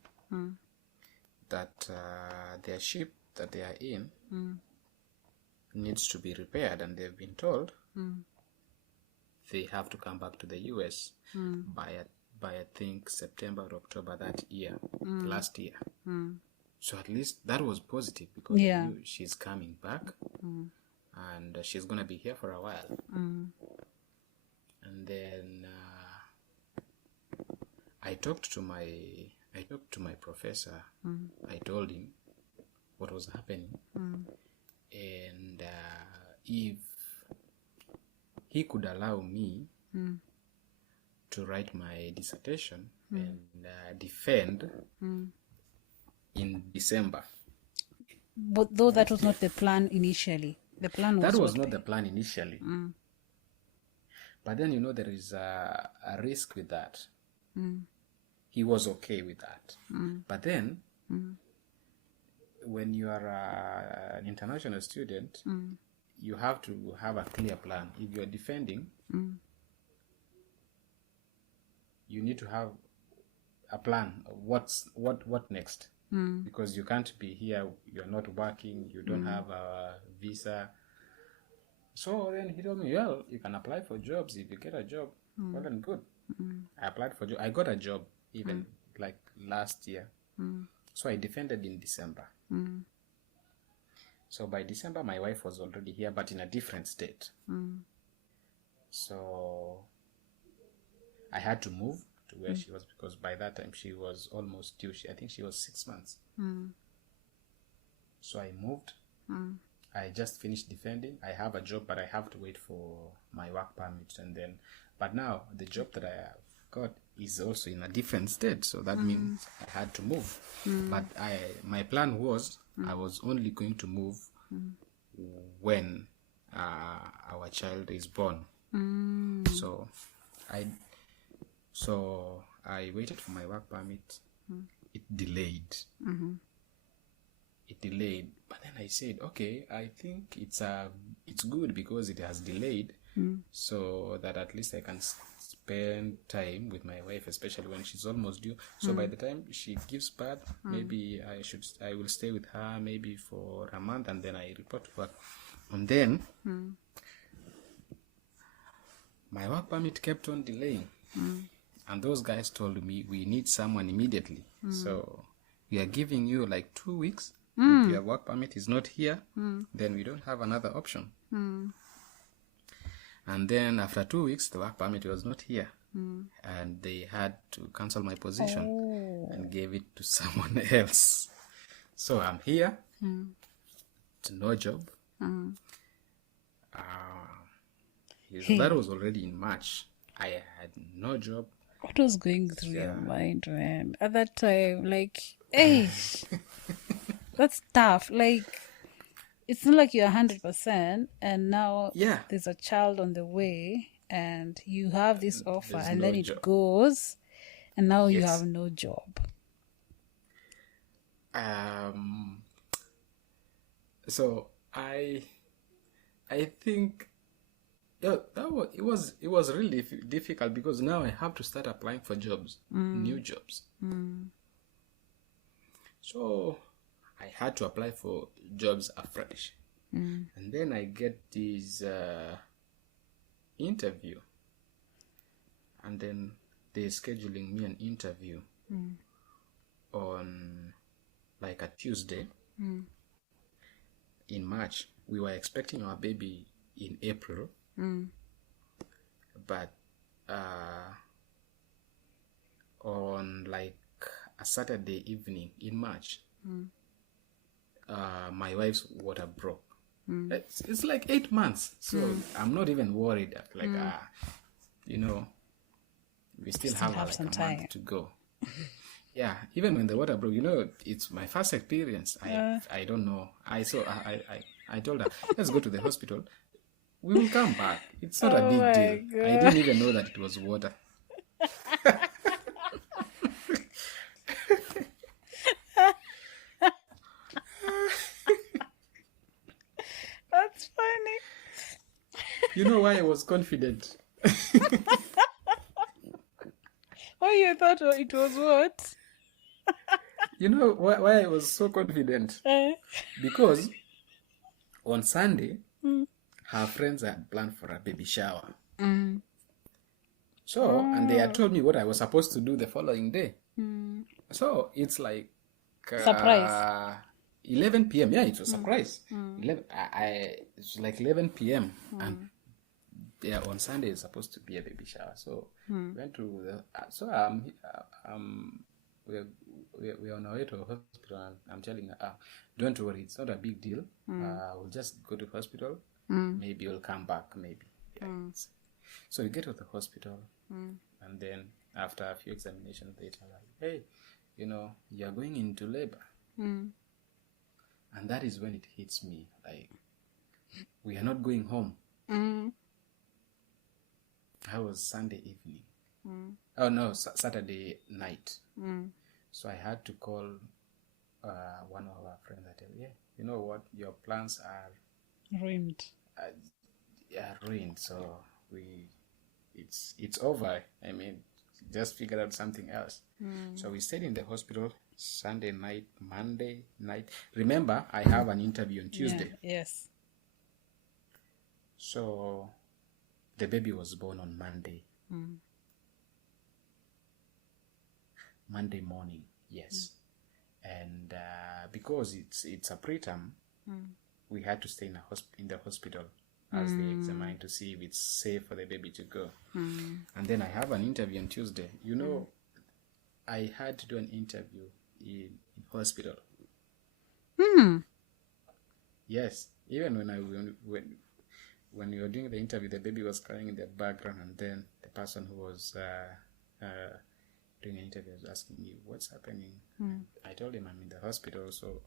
that their ship that they are in needs to be repaired, and they've been told they have to come back to the US by I think September or October that year, last year. So at least that was positive, because I knew she's coming back and she's gonna be here for a while. And then I talked to my professor. I told him what was happening, and if he could allow me to write my dissertation and defend in December. But though that was not the plan initially. The plan was... That was not the plan initially. But then, there is a risk with that. He was okay with that. But then, when you are an international student, you have to have a clear plan. If you're defending, you need to have a plan. What next? Because you can't be here, you're not working, you don't have a visa. So then he told me, well, you can apply for jobs. If you get a job, well and good. I applied for job. I got a job even like last year. So I defended in December. So by December, my wife was already here, but in a different state. So I had to move to where she was, because by that time she was almost due. I think she was 6 months. So I moved. I just finished defending. I have a job, but I have to wait for my work permit. But now the job that I have got is also in a different state. So that means I had to move. But my plan was I was only going to move when our child is born. So I waited for my work permit. It delayed. It delayed, but then I said, okay, I think it's good because it has delayed, so that at least I can spend time with my wife, especially when she's almost due. So by the time she gives birth, maybe I will stay with her maybe for a month, and then I report to work. And then my work permit kept on delaying, and those guys told me we need someone immediately. So we are giving you like 2 weeks. If your work permit is not here, then we don't have another option. And then after 2 weeks, the work permit was not here. And they had to cancel my position and gave it to someone else. So I'm here, no job. That was already in March. I had no job. What was going through your mind, man? At that time, like, hey, that's tough. Like, it's not like you're 100%, and now there's a child on the way, and you have this offer, and then it goes, and now you have no job. So I think it was really difficult, because now I have to start applying for jobs, new jobs. So I had to apply for jobs afresh. And then I get this interview, and then they're scheduling me an interview on like a Tuesday in March. We were expecting our baby in April, but on like a Saturday evening in March, my wife's water broke. It's like 8 months, so I'm not even worried. Like, we still have like some a time month to go. Yeah, even when the water broke, it's my first experience. I don't know. I told her, let's go to the hospital. We will come back. It's not a big deal. God. I didn't even know that it was water. That's funny. You know why I was confident? Oh, you thought it was what? You know why I was so confident? Because on Sunday, her friends had planned for a baby shower. So, and they had told me what I was supposed to do the following day. So, it's like... Surprise. 11 p.m. Yeah, it was a surprise. 11, it was like 11 p.m. And yeah, on Sunday it's supposed to be a baby shower. So, went to the... we're on our way to a hospital, and I'm telling her, don't worry, it's not a big deal. We'll just go to hospital. Maybe we'll come back, maybe. Yeah, so we get to the hospital, and then after a few examinations, they tell us, hey, you're going into labor. And that is when it hits me, like, we are not going home. That was Sunday evening. Oh no, Saturday night. So I had to call one of our friends. I tell, you know what, your plans are ruined. Ruined. So it's over. I mean, just figure out something else. So we stayed in the hospital Sunday night, Monday night. Remember, I have an interview on Tuesday. Yeah, yes. So the baby was born on Monday. Monday morning, yes. And because it's a preterm, we had to stay in the hospital as they examine to see if it's safe for the baby to go. And then I have an interview on Tuesday. I had to do an interview in hospital. Yes, even when we were doing the interview, the baby was crying in the background, and then the person who was doing the interview was asking me, what's happening? I told him I'm in the hospital, so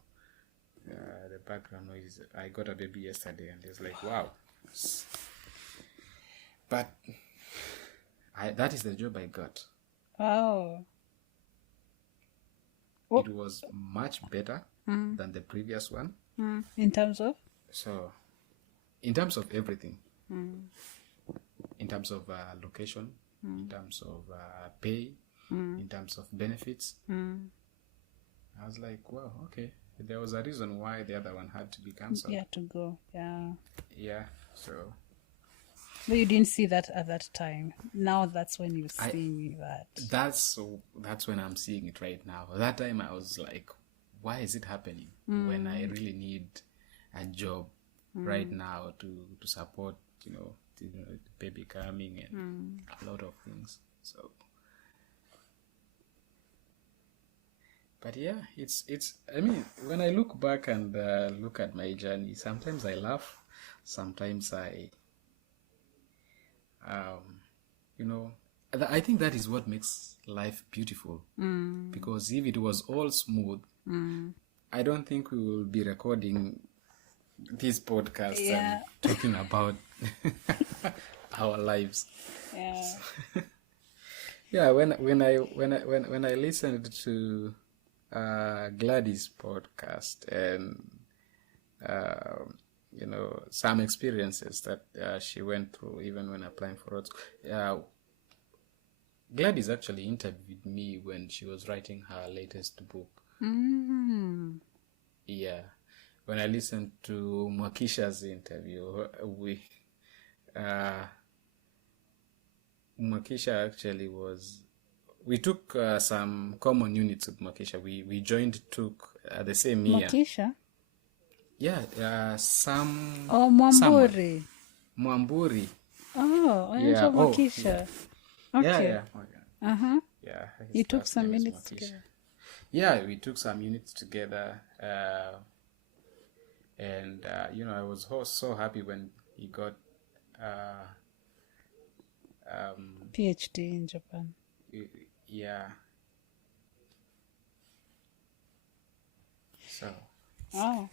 the background noise, I got a baby yesterday, and he's like, wow. But that is the job I got. Oh. It was much better than the previous one. In terms of? So, in terms of everything. In terms of location, in terms of pay, in terms of benefits. I was like, wow, okay. There was a reason why the other one had to be cancelled. Yeah, to go. Yeah. Yeah, so... But you didn't see that at that time. Now that's when you see that. That's when I'm seeing it right now. That time I was like, why is it happening when I really need a job right now to support, the baby coming and a lot of things. So, but yeah, it's. I mean, when I look back and look at my journey, sometimes I laugh, sometimes I I think that is what makes life beautiful. Because if it was all smooth, I don't think we will be recording this podcast and talking about our lives. Yeah. Yeah. When I listened to Gladys' podcast and some experiences that she went through even when applying for roads. Gladys actually interviewed me when she was writing her latest book. Yeah. When I listened to Mwakisha's interview, Mwakisha actually we took some common units with Mwakisha. We took the same year. Mwakisha? Yeah, some... Oh, Mwamburi. Mwamburi. Oh, Mwakisha. Yeah. Okay. Yeah. Uh-huh. Yeah. You took some minutes together. Yeah, we took some units together. And, I was so happy when he got... PhD in Japan. Yeah. So... Oh.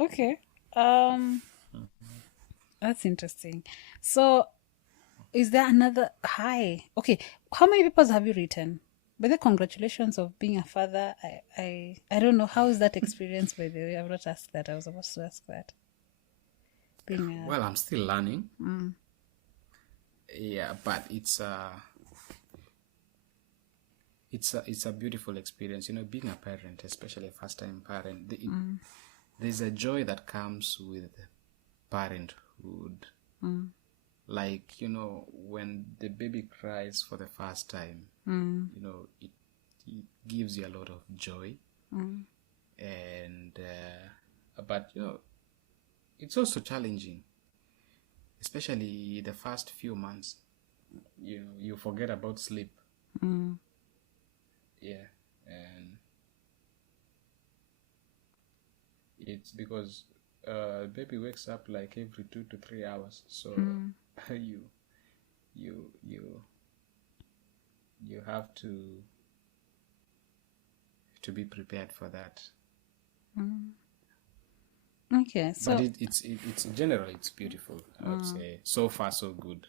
Okay. That's interesting. So, is there another high? Okay. How many papers have you written? By the congratulations of being a father. I don't know, how is that experience, by the way? I've not asked that. I was supposed to ask that. Well, I'm still learning. Yeah, but it's it's a beautiful experience. Being a parent, especially a first-time parent, there's a joy that comes with parenthood. Like, when the baby cries for the first time, it gives you a lot of joy. And but it's also challenging, especially the first few months. You forget about sleep. Yeah, and it's because baby wakes up like every 2 to 3 hours, so you have to be prepared for that. Okay, so But it's in general, it's beautiful. I would say so far so good.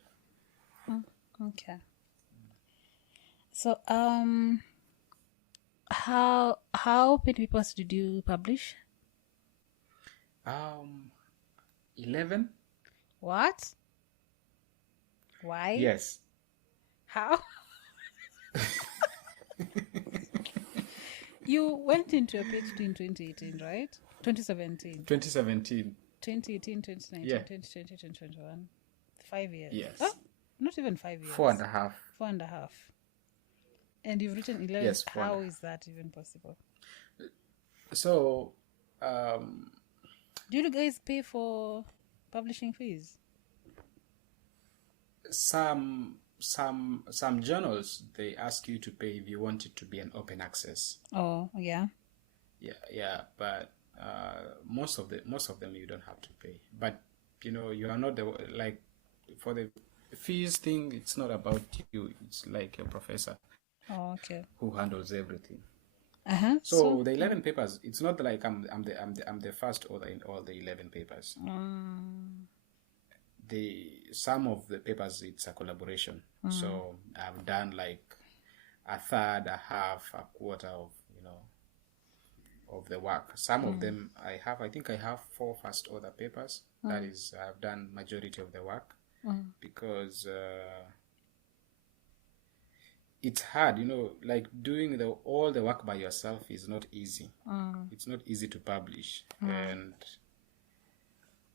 okay. So how many papers did you publish? 11. What? Why? Yes. How? You went into a PhD in 2018, right? 2017. 2017. 2018, 2019, Yeah. 2020, 2021. 5 years. Yes. Oh, not even 5 years. 4.5. 4.5. And you've written 11. Yes, How is that even possible? So, Do you guys pay for publishing fees? some journals, they ask you to pay if you want it to be an open access. Oh, yeah. Yeah, but most of them you don't have to pay. But you are not like for the fees thing. It's not about you. It's like your professor. Oh, okay. Who handles everything. So the 11 papers, it's not like I'm the first author in all the 11 papers. Some of the papers, it's a collaboration. So I've done like a third, a half, a quarter of of the work. Some of them I think I have 4 first author papers. That is, I've done majority of the work because it's hard, like doing all the work by yourself is not easy. It's not easy to publish. And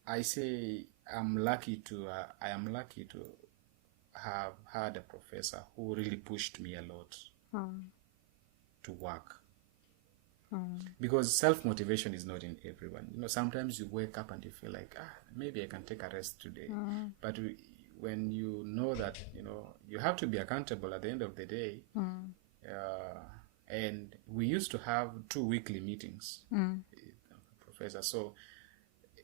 I say I am lucky to have had a professor who really pushed me a lot to work. Because self-motivation is not in everyone. Sometimes you wake up and you feel like, maybe I can take a rest today. But when you know that, you have to be accountable at the end of the day. And we used to have 2 weekly meetings, professor. So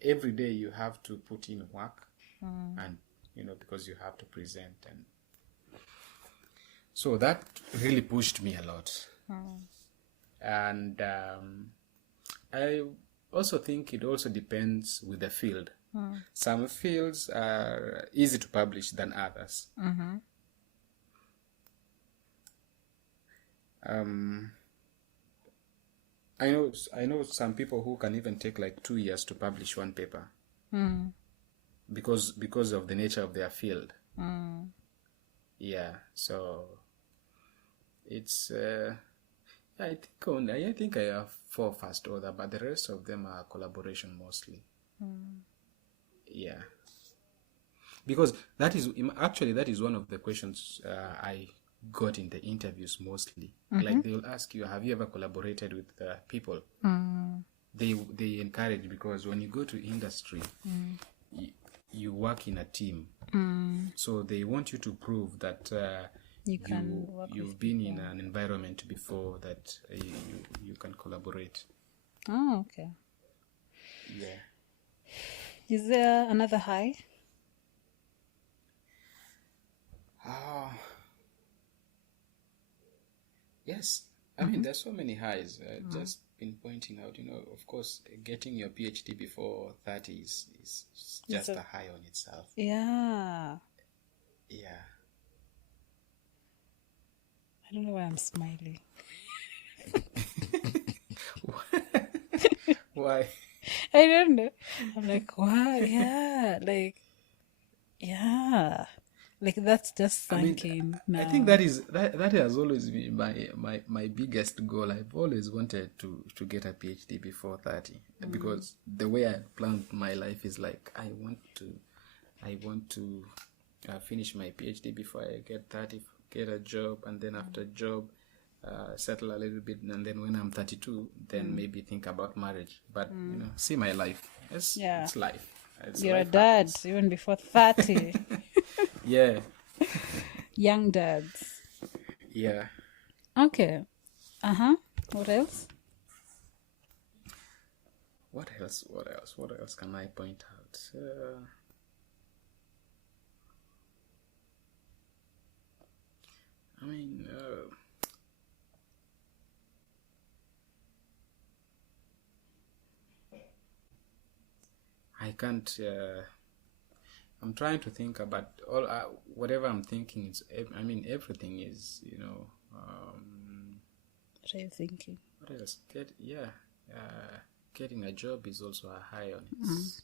every day you have to put in work, and because you have to present, and so that really pushed me a lot. And I also think it also depends with the field. Some fields are easy to publish than others. I know some people who can even take like 2 years to publish one paper because of the nature of their field. Yeah, so it's I think I have 4 first author, but the rest of them are collaboration mostly. Yeah, because that is one of the questions I got in the interviews mostly. Like they will ask you, have you ever collaborated with people? They encourage, because when you go to industry, you work in a team. So they want you to prove that you've been in an environment before that you can collaborate. Oh, okay. Yeah. Is there another high? Yes. I mean, there's so many highs. Just been pointing out, of course, getting your PhD before 30 is just a high on itself. Yeah. Yeah. I don't know why I'm smiling. Why? I don't know. I'm like, wow, yeah, like, yeah. Like that's just I mean, thinking I now. think that has always been my biggest goal. I've always wanted to get a PhD before 30, because the way I planned my life is like I want to finish my PhD before I get 30, get a job, and then after job, settle a little bit, and then when I'm 32, then maybe think about marriage. But see my life. It's life. You're a Life dad happens. even before 30. Yeah, Young dads. yeah. Okay. What else? What else? What else? What else can I point out? I mean, I can't. I'm trying to think about all. Whatever I'm thinking is. I mean, everything is. What are you thinking? What else? Getting a job is also a high on its.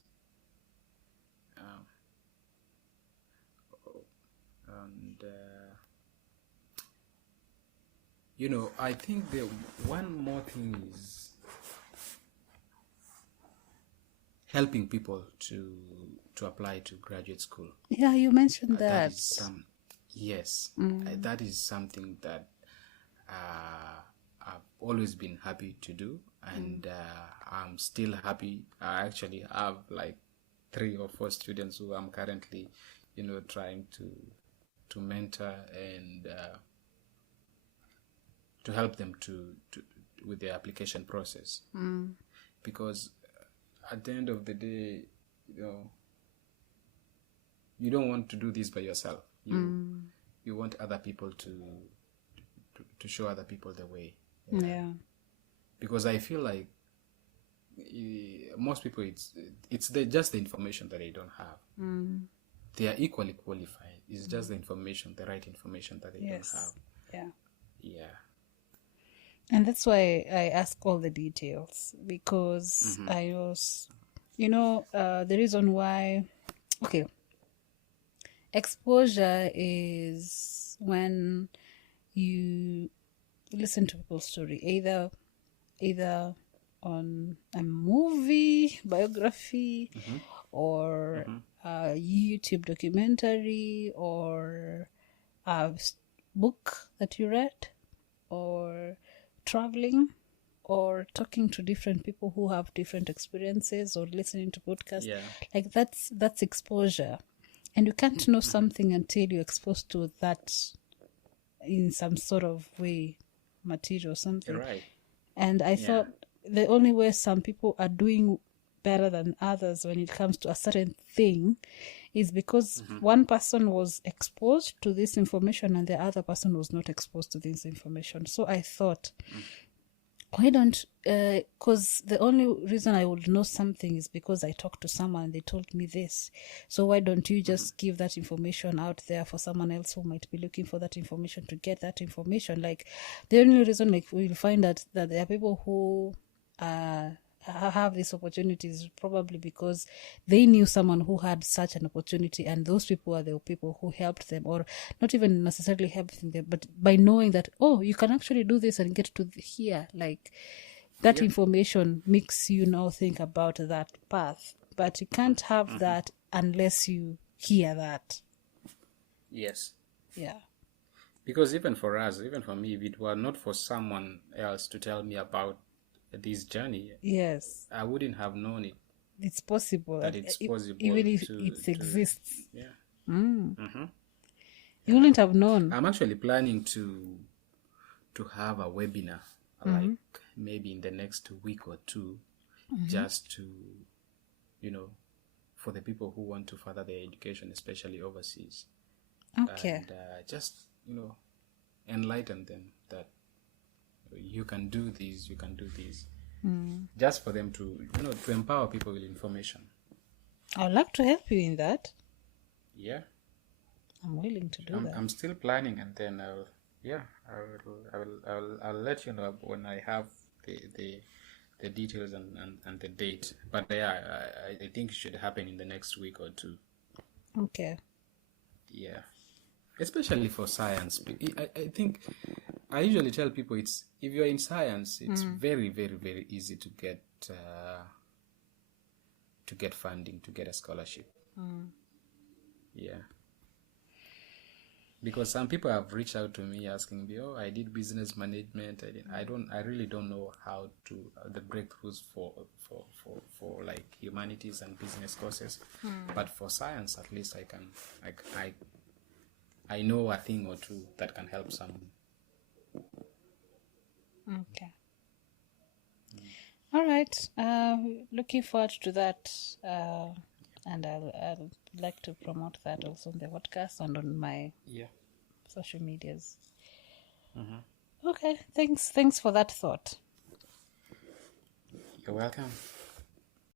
And I think the one more thing is helping people to apply to graduate school. Yeah, you mentioned That that. is yes, that is something that I've always been happy to do, and I'm still happy. I actually have like 3 or 4 students who I'm currently, trying to mentor and to help them to with their application process, because at the end of the day, you don't want to do this by yourself. You want other people to show other people the way. Yeah. Because I feel like most people, it's just the information that they don't have. They are equally qualified. It's just the information, the right information that they don't have. Yeah. Yeah. And that's why I ask all the details, because I was, the reason why, okay, exposure is when you listen to people's story, either on a movie, biography, or a YouTube documentary, or a book that you read, or traveling, or talking to different people who have different experiences, or listening to podcasts. Yeah. Like that's exposure. And you can't know something until you're exposed to that in some sort of way, material or something. Right. And I thought the only way some people are doing better than others when it comes to a certain thing is because one person was exposed to this information and the other person was not exposed to this information. So I thought, why don't, because the only reason I would know something is because I talked to someone and they told me this. So why don't you just give that information out there for someone else who might be looking for that information to get that information? Like, the only reason, like, we'll find that there are people who have these opportunities probably because they knew someone who had such an opportunity, and those people are the people who helped them, or not even necessarily helping them, but by knowing that, oh, you can actually do this and get to here, like that information makes you now think about that path. But you can't have that unless you hear that. Yes. Yeah. Because even for us, even for me, if it were not for someone else to tell me about this journey, Yes, I wouldn't have known it. it's possible That it's possible, even if to, it exists. Yeah. You wouldn't have known. I'm actually planning to have a webinar, like maybe in the next week or two, just to, for the people who want to further their education, especially overseas. Okay. And just, enlighten them that you can do this, you can do this. Just for them to, to empower people with information. I would like to help you in that. Yeah. I'm willing to do that. I'm still planning, and then I'll let you know when I have the details and the date. But I think it should happen in the next week or two. Okay. Yeah. especially for science. I think I usually tell people it's if you're in science, it's very, very, very easy to get funding, to get a scholarship. Yeah. Because some people have reached out to me asking me, "Oh, I did business management. I really don't know how to the breakthroughs for like humanities and business courses. But for science, at least I can I know a thing or two that can help someone." Okay. All right. Looking forward to that. And I'll like to promote that also on the podcast and on my social medias. Okay. Thanks for that thought. You're welcome.